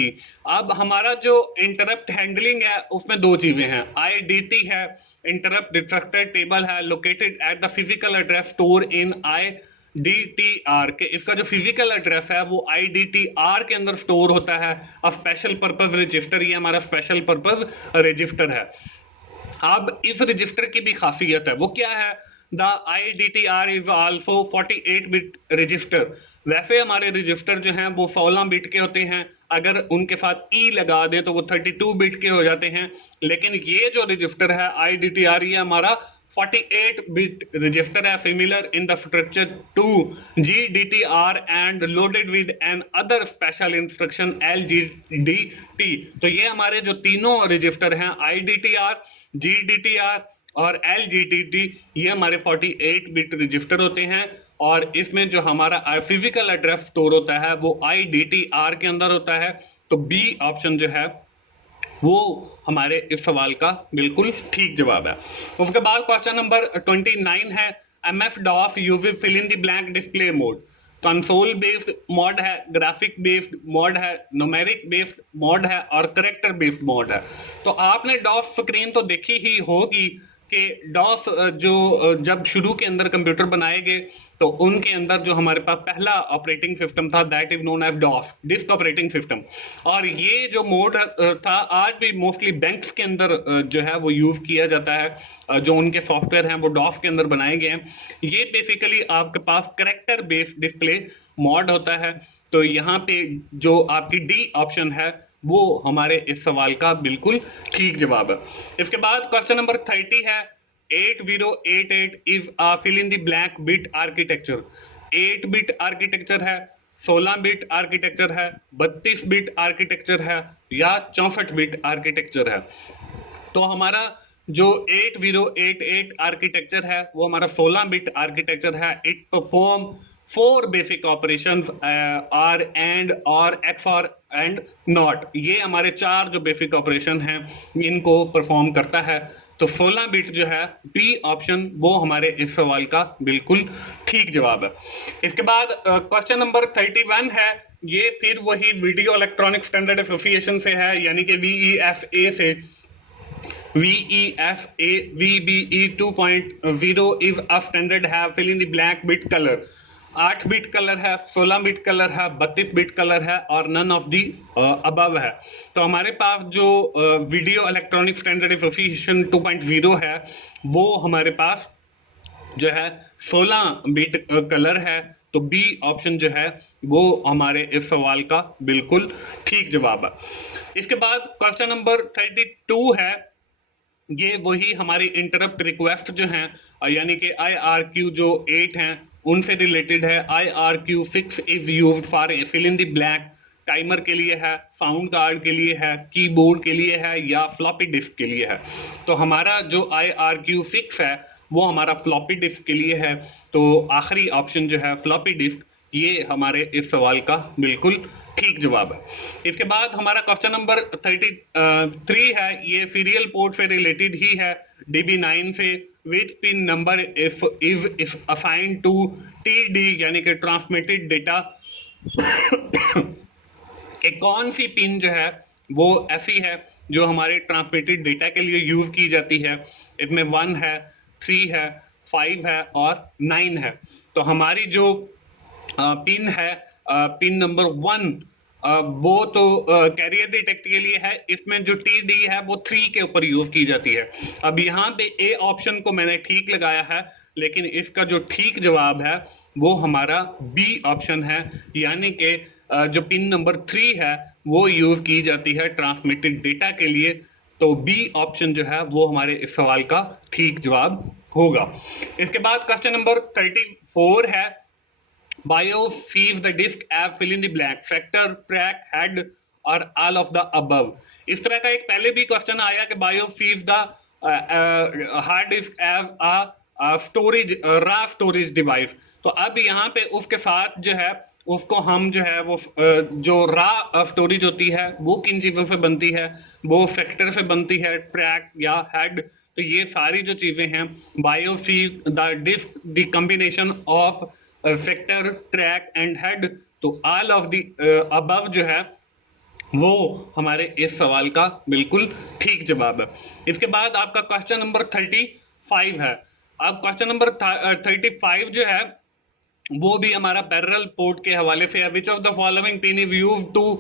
अब हमारा जो इंटरप्ट हैंडलिंग है उसमें दो चीजें हैं। IDT है, इंटरप्ट डिस्ट्रक्टर टेबल है located at the physical address store in IDTR के। इसका जो फिजिकल एड्रेस है वो IDTR के अंदर स्टोर होता है। और स्पेशल पर्पज रजिस्टर, ये हमारा स्पेशल पर्पज रजिस्टर है। अब इस रजिस्टर की भी खासियत है, वो क्या है? The IDTR is also 48 bit register. वैसे हमारे रजिस्टर जो हैं वो 16 बिट के होते हैं, अगर उनके साथ ई लगा दें तो वो 32 बिट के हो जाते हैं। लेकिन ये जो रजिस्टर है IDTR, ये हमारा 48 बिट रजिस्टर है, similar in the structure to GDTR and loaded with another special instruction LGDT। तो ये हमारे जो तीनों रजिस्टर हैं IDTR, GDTR और LGDT, ये हमारे 48 बिट रजिस्टर होते हैं। और इसमें जो हमारा फिजिकल एड्रेस स्टोर होता है वो IDTR के अंदर होता है। तो बी ऑप्शन जो है वो हमारे इस सवाल का बिल्कुल ठीक जवाब है। उसके बाद क्वेश्चन नंबर 29 है। MS-DOS uses fill in the blank display mode. Console based mode है, ग्राफिक बेस्ड मोड है, न्यूमेरिक बेस्ड मोड है और करेक्टर बेस्ड मोड है। तो आपने डॉस स्क्रीन तो देखी ही होगी कि डॉस जो जब शुरू के अंदर कंप्यूटर बनाए गए तो उनके अंदर जो हमारे पास पहला ऑपरेटिंग सिस्टम था that is known as DOS, disk operating system. और ये जो मोड था आज भी मोस्टली बैंक्स के अंदर जो है वो यूज किया जाता है। जो उनके सॉफ्टवेयर हैं वो डॉस के अंदर बनाए गए हैं। ये बेसिकली आपके पास करेक्टर बेस्ड डिस्प्ले मोड होता है। तो यहाँ पे जो आपकी डी ऑप्शन है वो हमारे इस सवाल का बिल्कुल ठीक जवाब है। इसके बाद क्वेश्चन नंबर 30 है। 8088 is a fill in the blank bit architecture. 8 bit architecture है, 16 बिट आर्किटेक्चर है, 32 बिट आर्किटेक्चर है या 64 बिट आर्किटेक्चर है। तो हमारा जो 8088 आर्किटेक्चर है वो हमारा 16 बिट आर्किटेक्चर है। It perform 4 basic operations are and or XOR and not. ये हमारे 4 जो बेसिक ऑपरेशन हैं इनको परफॉर्म करता है। तो 16 बिट जो है बी ऑप्शन वो हमारे इस सवाल का बिल्कुल ठीक जवाब है। इसके बाद क्वेश्चन नंबर 31 है। ये फिर वही वीडियो इलेक्ट्रॉनिक स्टैंडर्ड एसोसिएशन से है, यानी कि VEFA से। VEFA VBE 2.0 is a standard है fill in the black bit colour. 8 bit colour है, 16 बिट कलर है, 32 बिट कलर है और नन ऑफ दी अबव है। तो हमारे पास जो वीडियो इलेक्ट्रॉनिक स्टैंडर्ड एसोसिएशन 2.0 है वो हमारे पास जो है 16 बिट कलर है। तो बी ऑप्शन जो है वो हमारे इस सवाल का बिल्कुल ठीक जवाब है। इसके बाद क्वेश्चन नंबर 32 है, ये वही हमारी इंटरप्ट रिक्वेस्ट जो है, यानी कि IRQ जो 8 हैं उनसे रिलेटेड है। IRQ 6 is used for fill in the blank. Timer के लिए है, साउंड कार्ड के लिए है, कीबोर्ड के लिए है या फ्लॉपी डिस्क के लिए है। तो हमारा जो IRQ 6 है वो हमारा फ्लॉपी डिस्क के लिए है। तो आखिरी ऑप्शन जो है फ्लॉपी डिस्क, ये हमारे इस सवाल का बिल्कुल ठीक जवाब है। इसके बाद हमारा क्वेश्चन नंबर 33 है, ये सीरियल पोर्ट से रिलेटेड ही है, DB9 से। Which pin number is assigned to TD यानी कि ट्रांसमिटेड डेटा कि कौन सी पिन जो है वो ऐसी है जो हमारे ट्रांसमिटेड डेटा के लिए यूज की जाती है। इसमें 1 है, 3 है, 5 है और 9 है। तो हमारी जो पिन है, पिन नंबर 1, वो तो कैरियर डिटेक्ट के लिए है। इसमें जो TD है वो 3 के ऊपर यूज की जाती है। अब यहाँ पे A ऑप्शन को मैंने ठीक लगाया है, लेकिन इसका जो ठीक जवाब है वो हमारा B ऑप्शन है, यानी कि जो पिन नंबर 3 है वो यूज की जाती है ट्रांसमिटेड डेटा के लिए। तो B ऑप्शन जो है वो हमारे इस सवाल का ठीक जवाब होगा। इसके बाद क्वेश्चन नंबर 34 है, BIOS fees the disk as fill in the blank factor track head और ऑल ऑफ द अबव। इस तरह का एक पहले भी क्वेश्चन आया कि BIOS fees the hard disk as storage raw storage device. तो अब यहाँ पे उसके साथ जो है उसको हम जो है वो जो रा स्टोरेज होती है वो किन चीजों से बनती है, वो फैक्टर से बनती है, ट्रैक या हेड। तो ये सारी जो चीजें हैं, bio fees the disc the combination of factor track and head. तो ऑल ऑफ द अबव जो है वो हमारे इस सवाल का बिल्कुल ठीक जवाब है। इसके बाद आपका क्वेश्चन नंबर 35 है। अब क्वेश्चन नंबर 35 जो है वो भी हमारा पैरेलल पोर्ट के हवाले से है। Which of the following pin is used to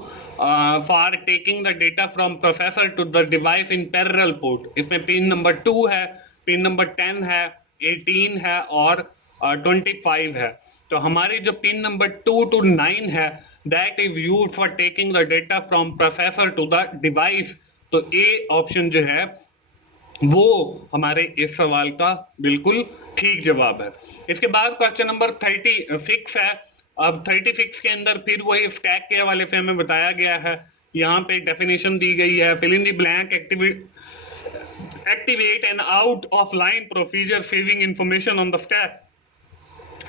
for taking the data from processor to the device in parallel port. इसमें पिन नंबर 2 है, पिन नंबर 10 है, 18 है और 25 है। तो हमारी जो पिन नंबर 2 to 9 है that is used for taking the data from processor to the device. तो A ऑप्शन जो है वो हमारे इस सवाल का बिल्कुल ठीक जवाब है। इसके बाद क्वेश्चन नंबर 36 है। अब 36 के अंदर फिर वही स्टैक के हवाले से हमें बताया गया है। यहाँ पे डेफिनेशन दी गई है, fill in the blank activate an out of line procedure saving information on the stack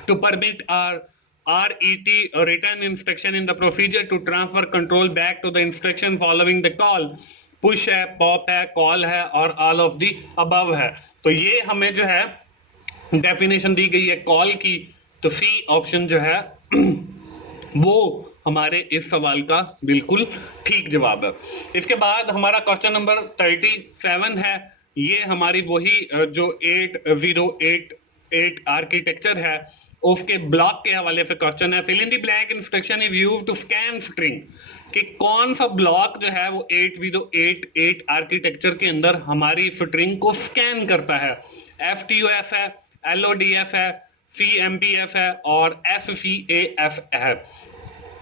to permit our RET return instruction in the procedure to transfer control back to the instruction following the call। Push है, pop है, call है और all of the above है। तो ये हमें जो है डेफिनेशन दी गई है कॉल की। तो C ऑप्शन जो है वो हमारे इस सवाल का बिल्कुल ठीक जवाब है। इसके बाद हमारा क्वेश्चन नंबर 37 है। ये हमारी वही जो 8088 आर्किटेक्चर है उसके ब्लॉक के हवाले से क्वेश्चन है। Fill in the blank instruction is used to scan string. कि कौन सा ब्लॉक जो है वो 8088 आर्किटेक्चर के अंदर हमारी स्ट्रिंग को स्कैन करता है। FTOF है, LODF है, CMPF है और FCAF है।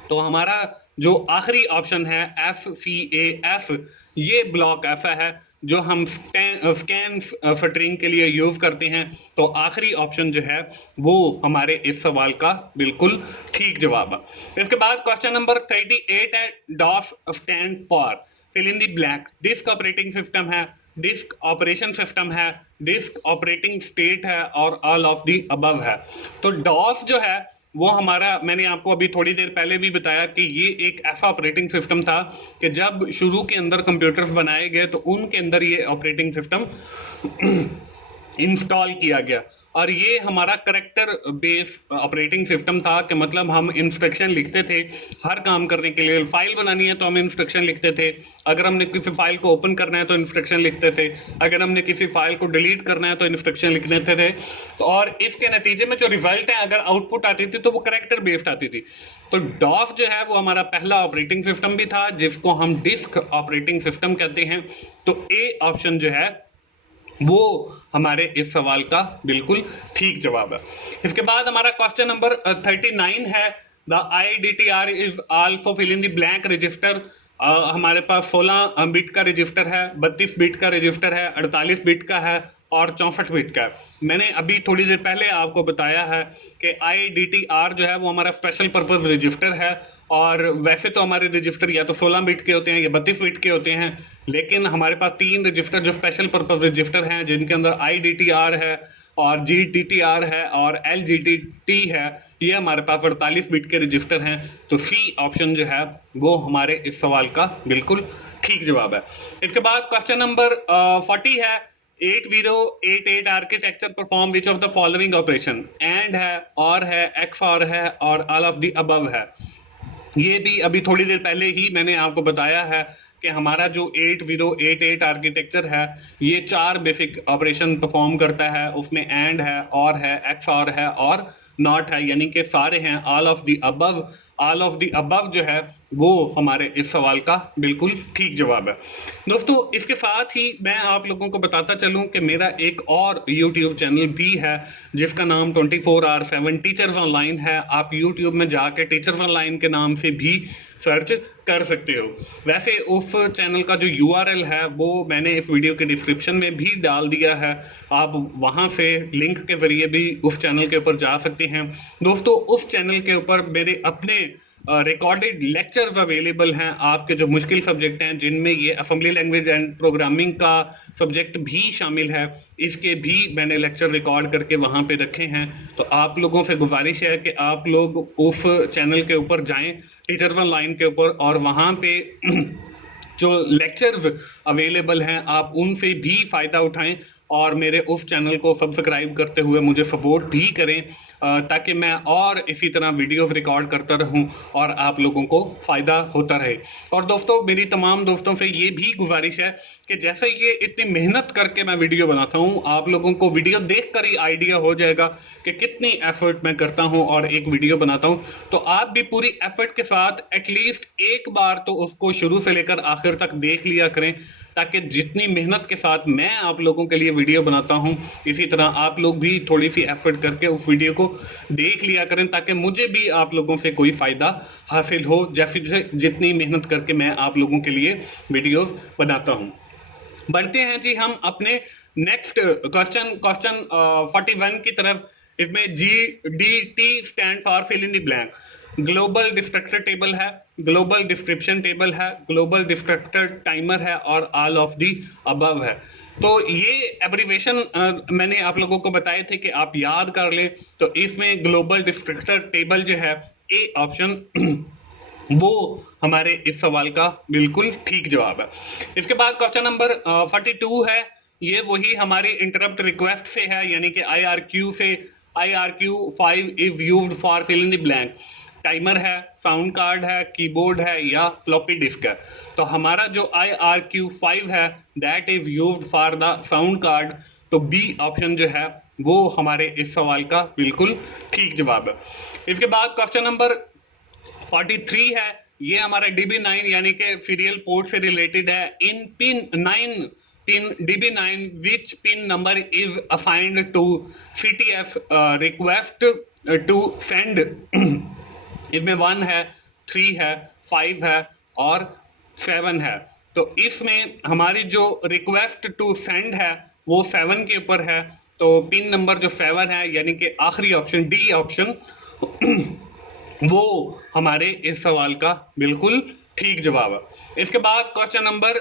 तो हमारा जो आखिरी ऑप्शन है FCAF, ये ब्लॉक ऐसा है जो हम स्कैन स्ट्रिंग के लिए यूज करते हैं। तो आखिरी ऑप्शन जो है वो हमारे इस सवाल का बिल्कुल ठीक जवाब है। इसके बाद क्वेश्चन नंबर 38 है, DOS stand for fill in the blank. Disk operating system है, डिस्क ऑपरेशन सिस्टम है, डिस्क ऑपरेटिंग स्टेट है और ऑल ऑफ द अबव है। तो DOS जो है वो हमारा, मैंने आपको अभी थोड़ी देर पहले भी बताया कि ये एक ऐसा ऑपरेटिंग सिस्टम था कि जब शुरू के अंदर कंप्यूटर्स बनाए गए तो उनके अंदर ये ऑपरेटिंग सिस्टम इंस्टॉल किया गया। और ये हमारा करेक्टर बेस ऑपरेटिंग सिस्टम था कि मतलब हम इंस्ट्रक्शन लिखते थे हर काम करने के लिए। फाइल बनानी है तो हम इंस्ट्रक्शन लिखते थे, अगर हमने किसी फाइल को ओपन करना है तो इंस्ट्रक्शन लिखते थे, अगर हमने किसी फाइल को डिलीट करना है तो इंस्ट्रक्शन लिख देते थे। और इसके नतीजे में जो रिजल्ट है, अगर आउटपुट आती थी तो वो करेक्टर बेस्ड आती थी। तो डॉस जो है वो हमारा पहला ऑपरेटिंग सिस्टम भी था जिसको हम डिस्क ऑपरेटिंग सिस्टम कहते हैं। तो ए ऑप्शन जो है वो हमारे इस सवाल का बिल्कुल ठीक जवाब है। इसके बाद हमारा क्वेश्चन नंबर 39 है, the IDTR is also fill in the blank register. हमारे पास 16 बिट का रजिस्टर है, 32 बिट का रजिस्टर है, 48 बिट का है और 64 बिट का है। मैंने अभी थोड़ी देर पहले आपको बताया है कि IDTR जो है वो हमारा स्पेशल पर्पज रजिस्टर है, और वैसे तो हमारे रजिस्टर या तो 16 बिट के होते हैं या 32 बिट के होते हैं, लेकिन हमारे पास 3 रजिस्टर जो स्पेशल पर्पज रजिस्टर हैं जिनके अंदर IDTR है और GTTR है और LGTT है, ये हमारे पास 48 बिट के रजिस्टर हैं। तो सी ऑप्शन जो है वो हमारे इस सवाल का बिल्कुल ठीक जवाब है। इसके बाद क्वेश्चन नंबर 40 है, 8088 architecture perform which of the following operation. And है, और है, XOR है और ऑल ऑफ द अबव है। ये भी अभी थोड़ी देर पहले ही मैंने आपको बताया है कि हमारा जो 8088 आर्किटेक्चर है ये 4 बेसिक ऑपरेशन परफॉर्म करता है। उसमें एंड है, और है, XOR है और नॉट है, यानी कि सारे हैं all of the above. All of the above जो है वो हमारे इस सवाल का बिल्कुल ठीक जवाब है। दोस्तों इसके साथ ही मैं आप लोगों को बताता चलूं कि मेरा एक और YouTube चैनल भी है जिसका नाम 24/7 टीचर्स ऑनलाइन है। आप YouTube में जाके टीचर्स ऑनलाइन के नाम से भी सर्च कर सकते हो। वैसे उस चैनल का जो URL है वो मैंने इस वीडियो के डिस्क्रिप्शन में भी डाल दिया है, आप वहां से लिंक के जरिए भी उस चैनल के ऊपर जा सकते हैं। दोस्तों उस चैनल के ऊपर मेरे अपने रिकॉर्डेड लेक्चर्स अवेलेबल हैं आपके जो मुश्किल सब्जेक्ट हैं, जिनमें ये असेंबली लैंग्वेज एंड प्रोग्रामिंग का सब्जेक्ट भी शामिल है। इसके भी मैंने लेक्चर रिकॉर्ड करके वहां पे रखे हैं। तो आप लोगों से गुजारिश है कि आप लोग उस चैनल के ऊपर जाएं, टीचर्स ऑनलाइन के ऊपर, और वहां पे जो लेक्चर्स अवेलेबल हैं आप उनसे भी फायदा उठाएं और मेरे उस चैनल को सब्सक्राइब करते हुए मुझे सपोर्ट भी करें, ताकि मैं और इसी तरह वीडियोस रिकॉर्ड करता रहूं और आप लोगों को फायदा होता रहे। और दोस्तों मेरी तमाम दोस्तों से ये भी गुजारिश है कि जैसे ये इतनी मेहनत करके मैं वीडियो बनाता हूं, आप लोगों को वीडियो देखकर ही आइडिया हो जाएगा कि कितनी एफर्ट मैं करता हूं और एक वीडियो बनाता हूं। तो आप भी पूरी एफर्ट के साथ एटलीस्ट एक बार तो उसको शुरू से लेकर आखिर तक देख लिया करें, ताकि जितनी मेहनत के साथ मैं आप लोगों के लिए वीडियो बनाता हूं, इसी तरह आप लोग भी थोड़ी सी एफर्ट करके उस वीडियो को देख लिया करें, ताकि मुझे भी आप लोगों से कोई फायदा हासिल हो, जैसे जितनी मेहनत करके मैं आप लोगों के लिए वीडियो बनाता हूं। बढ़ते हैं जी हम अपने नेक्स्ट क्वेश्चन 41 की तरफ। इसमें GDT stand for fill in the blank. Global destructor table है, ग्लोबल डिस्क्रिप्शन टेबल है, ग्लोबल डिस्ट्रक्टर टाइमर है और ऑल ऑफ दी अबव है। तो ये एब्रिवेशन मैंने आप लोगों को बताए थे कि आप याद कर लें। तो इसमें ग्लोबल डिस्ट्रक्टर टेबल जो है, ए ऑप्शन वो हमारे इस सवाल का बिल्कुल ठीक जवाब है। इसके बाद क्वेश्चन नंबर 42 है, ये वही हमारी इंटरप्ट रिक्वेस्ट से है, यानी कि IRQ से। IRQ5 is used for fill in the blank. Timer है, साउंड कार्ड है, कीबोर्ड है या फ्लॉपी डिस्क है। तो हमारा जो IRQ5 है that is used for the sound card. तो बी ऑप्शन जो है वो हमारे इस सवाल का बिल्कुल ठीक जवाब है। इसके बाद क्वेश्चन नंबर 43 है, ये हमारा DB9 यानी कि सीरियल पोर्ट से रिलेटेड है। In pin DB9 which pin number is assigned to CTF request to send. इसमें 1 है, 3 है, 5 है और 7 है। तो इसमें हमारी जो रिक्वेस्ट टू सेंड है वो 7 के ऊपर है। तो पिन नंबर जो 7 है यानी कि आखिरी ऑप्शन डी ऑप्शन वो हमारे इस सवाल का बिल्कुल ठीक जवाब है। इसके बाद क्वेश्चन नंबर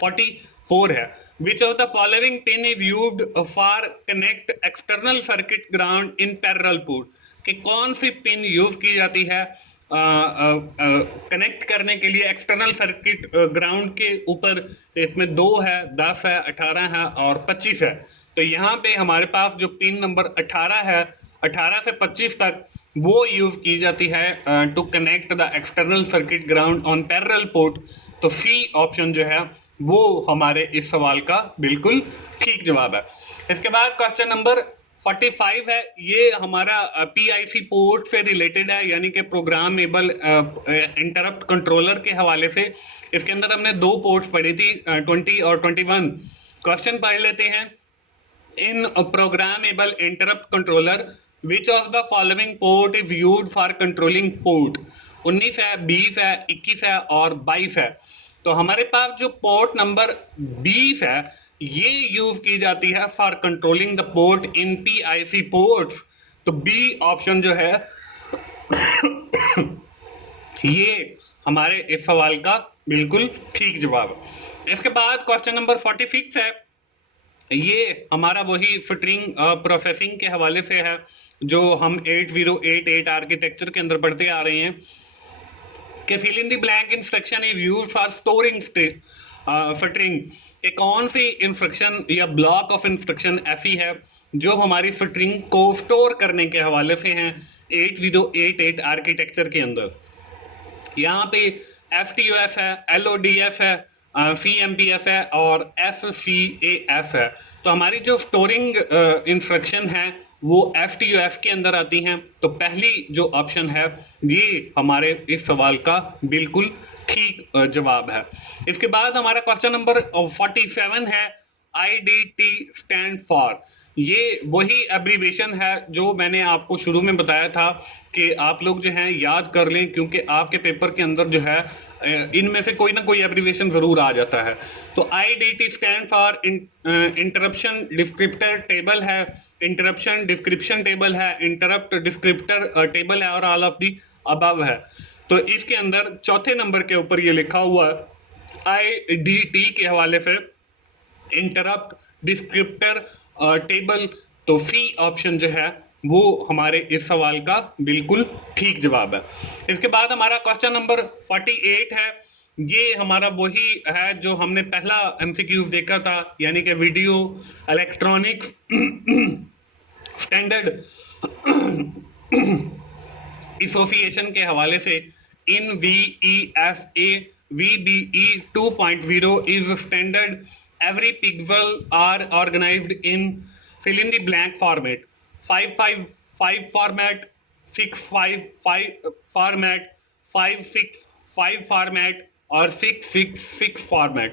44 है, which of the following pin is used for connect external circuit ground in parallel port. कि कौन सी पिन यूज की जाती है कनेक्ट करने के लिए एक्सटर्नल सर्किट ग्राउंड के ऊपर। इसमें 2 है, 10 है, 18 है और 25 है। तो यहाँ पे हमारे पास जो पिन नंबर 18 है, 18 से 25 तक वो यूज की जाती है to connect the external circuit ground on parallel port. तो सी ऑप्शन जो है वो हमारे इस सवाल का बिल्कुल ठीक जवाब है। इसके बाद क्वेश्चन नंबर 45 है, ये हमारा पीआईसी पोर्ट से रिलेटेड है, यानी कि प्रोग्रामेबल इंटरप्ट कंट्रोलर के हवाले से। इसके अंदर हमने दो पोर्ट्स पढ़ी थी, 20 और 21। क्वेश्चन पढ़ लेते हैं। In programmable interrupt controller which of the following port is used for controlling port? 19 है, 20 है, 21 है और 22 है। तो हमारे पास जो पोर्ट नंबर 20 है ये यूज की जाती है for controlling the port in PIC ports. तो बी ऑप्शन जो है ये हमारे इस सवाल का बिल्कुल ठीक जवाब। इसके बाद क्वेश्चन नंबर 46 है, ये हमारा वही फिटरिंग प्रोसेसिंग के हवाले से है जो हम 8088 आर्किटेक्चर के अंदर पढ़ते आ रहे हैं कि fill in the blank instruction is used for storing filtering. एक कौन सी इंस्ट्रक्शन या ब्लॉक ऑफ इंस्ट्रक्शन ऐसी है जो हमारी फिटरिंग को स्टोर करने के हवाले से हैं 8088 आर्किटेक्चर के अंदर? यहाँ पे FTOF है, LODF है, CMPF है और FCAF है। तो हमारी जो स्टोरिंग इंस्ट्रक्शन है वो FTOF के अंदर आती हैं। तो पहली जो ऑप्शन है ये हमारे इस सवाल का बिल्कुल ठीक जवाब है। इसके बाद हमारा क्वेश्चन नंबर 47 है, IDT स्टैंड फॉर। ये वही एब्रीवेशन है जो मैंने आपको शुरू में बताया था कि आप लोग जो हैं याद कर लें, क्योंकि आपके पेपर के अंदर जो है इनमें से कोई ना कोई एब्रीवेशन जरूर आ जाता है। तो IDT stand for interruption descriptor table है, इंटरप्शन डिस्क्रिप्शन टेबल है, इंटरप्ट डिस्क्रिप्टर टेबल है और ऑल ऑफ दी अबव है। तो इसके अंदर चौथे नंबर के ऊपर ये लिखा हुआ IDT के हवाले से इंटरप्ट डिस्क्रिप्टर टेबल। तो सी ऑप्शन जो है वो हमारे इस सवाल का बिल्कुल ठीक जवाब है। इसके बाद हमारा क्वेश्चन नंबर 48 है, ये हमारा वही है जो हमने पहला एमसीक्यू देखा था, यानी कि वीडियो इलेक्ट्रॉनिक्स स्टैंडर्ड एसोसिएशन के हवाले से। इन VEFA VBE 2.0 is standard. Every pixel are organized in fill in the blank format, 555 format, 655 format, 565 format और 666 फॉर्मेट।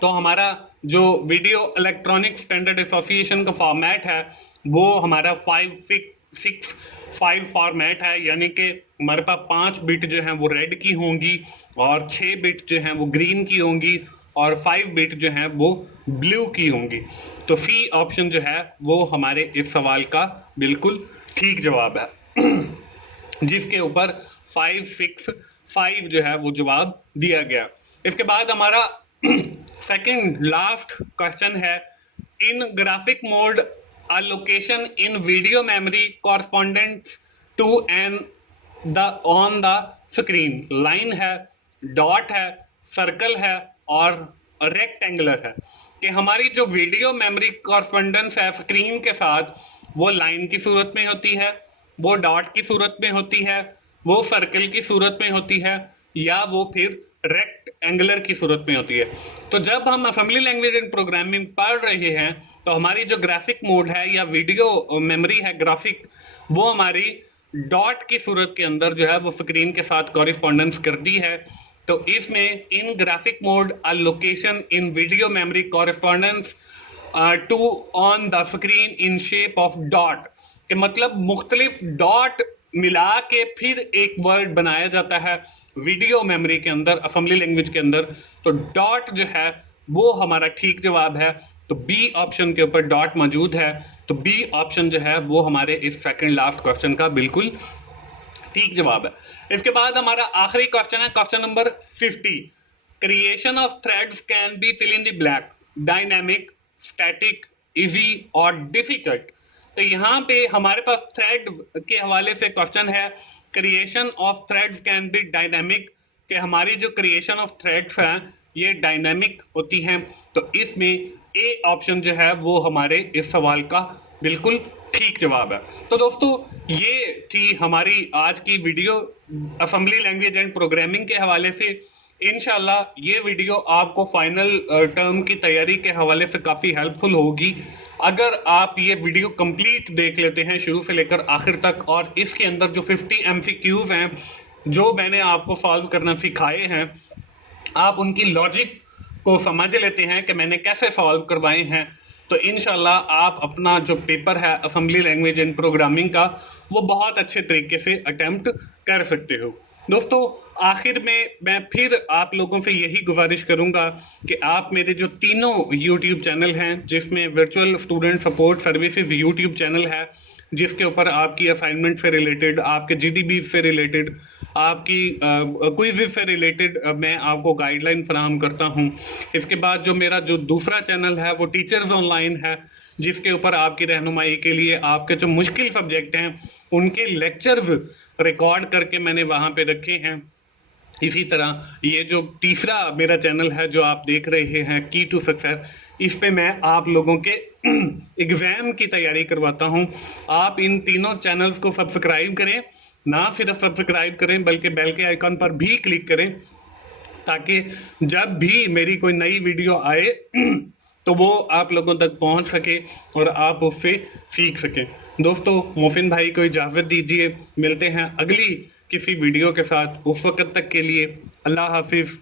तो हमारा जो वीडियो इलेक्ट्रॉनिक स्टैंडर्ड एसोसिएशन का फॉर्मेट है वो हमारा 565 फॉर्मेट है, यानी कि हमारे पास 5 बिट जो हैं वो रेड की होंगी और 6 बिट जो हैं वो ग्रीन की होंगी और 5 बिट जो हैं वो ब्लू की होंगी। तो सी ऑप्शन जो है वो हमारे इस सवाल का बिल्कुल ठीक जवाब है, जिसके ऊपर 565 जो है वो जवाब दिया गया। इसके बाद हमारा सेकंड लास्ट क्वेश्चन है, in graphic mode a location in video memory correspondent to an the on the screen। Line है, डॉट है, सर्कल है और रेक्टेंगुलर है कि हमारी जो वीडियो मेमोरी कॉरस्पॉन्डेंस है स्क्रीन के साथ वो लाइन की सूरत में होती है, वो डॉट की सूरत में होती है, वो सर्कल की सूरत में होती है या वो फिर रेक्टेंगुलर की सूरत में होती है। तो जब हम असेंबली लैंग्वेज एंड प्रोग्रामिंग पढ़ रहे हैं तो हमारी जो ग्राफिक मोड है या वीडियो मेमोरी है ग्राफिक, वो हमारी डॉट की सूरत के अंदर जो है वो स्क्रीन के साथ कॉरेस्पॉन्डेंस करती है। तो इसमें in graphic mode a location in video memory correspondence to on the screen in shape of dot, के मतलब मुख्तलिफ डॉट मिला के फिर एक वर्ड बनाया जाता है वीडियो मेमोरी के अंदर, असेंबली लैंग्वेज के अंदर। तो डॉट जो है वो हमारा ठीक जवाब है। तो बी ऑप्शन के ऊपर डॉट मौजूद है, तो बी ऑप्शन जो है वो हमारे इस सेकंड लास्ट क्वेश्चन का बिल्कुल ठीक जवाब है। इसके बाद हमारा आखिरी क्वेश्चन है question number 50, creation of threads can be fill in the blank, dynamic, static, easy और डिफिकल्ट। तो यहाँ पे हमारे पास थ्रेड के हवाले से क्वेश्चन है, creation of threads can B dynamic, कि हमारी जो क्रिएशन ऑफ थ्रेड्स हैं ये डायनामिक होती हैं। तो इसमें ए ऑप्शन जो है वो हमारे इस सवाल का बिल्कुल ठीक जवाब है। तो दोस्तों ये थी हमारी आज की video assembly language and programming के हवाले से। इंशाल्लाह ये वीडियो आपको फाइनल टर्म की तैयारी के हवाले से काफी हेल्पफुल होगी। अगर आप ये वीडियो कंप्लीट देख लेते हैं शुरू से लेकर आखिर तक, और इसके अंदर जो 50 MCQs हैं जो मैंने आपको सॉल्व करना सिखाए हैं, आप उनकी लॉजिक को समझ लेते हैं कि मैंने कैसे सॉल्व करवाए हैं, तो इंशाल्लाह आप अपना जो पेपर है असेंबली लैंग्वेज एंड प्रोग्रामिंग का वो बहुत अच्छे तरीके से अटेम्प्ट कर सकते हो। दोस्तों आखिर में मैं फिर आप लोगों से यही गुजारिश करूंगा कि आप मेरे जो तीनों YouTube चैनल हैं, जिसमें virtual student support services YouTube channel है जिसके ऊपर आपकी असाइनमेंट से रिलेटेड, आपके GDB से रिलेटेड, आपकी क्विज से रिलेटेड मैं आपको गाइडलाइन फराहम करता हूं। इसके बाद जो मेरा जो दूसरा चैनल है वो टीचर्स ऑनलाइन है, जिसके ऊपर आपकी रहनुमाई के लिए आपके जो मुश्किल सब्जेक्ट हैं उनके लेक्चर्स रिकॉर्ड करके मैंने वहां पे रखे हैं। इसी तरह ये जो तीसरा मेरा चैनल है जो आप देख रहे हैं की टू सक्सेस, इस पे मैं आप लोगों के एग्जाम की तैयारी करवाता हूं। आप इन तीनों चैनल्स को सब्सक्राइब करें, ना सिर्फ सब्सक्राइब करें बल्कि बेल के आइकन पर भी क्लिक करें, ताकि जब भी मेरी कोई नई वीडियो आए तो वो आप लोगों तक पहुंच सके और आप उससे सीख सकें। दोस्तों मोहसिन भाई को इजाजत दीजिए, मिलते हैं अगली किसी वीडियो के साथ। उस वक्त तक के लिए अल्लाह हाफिज।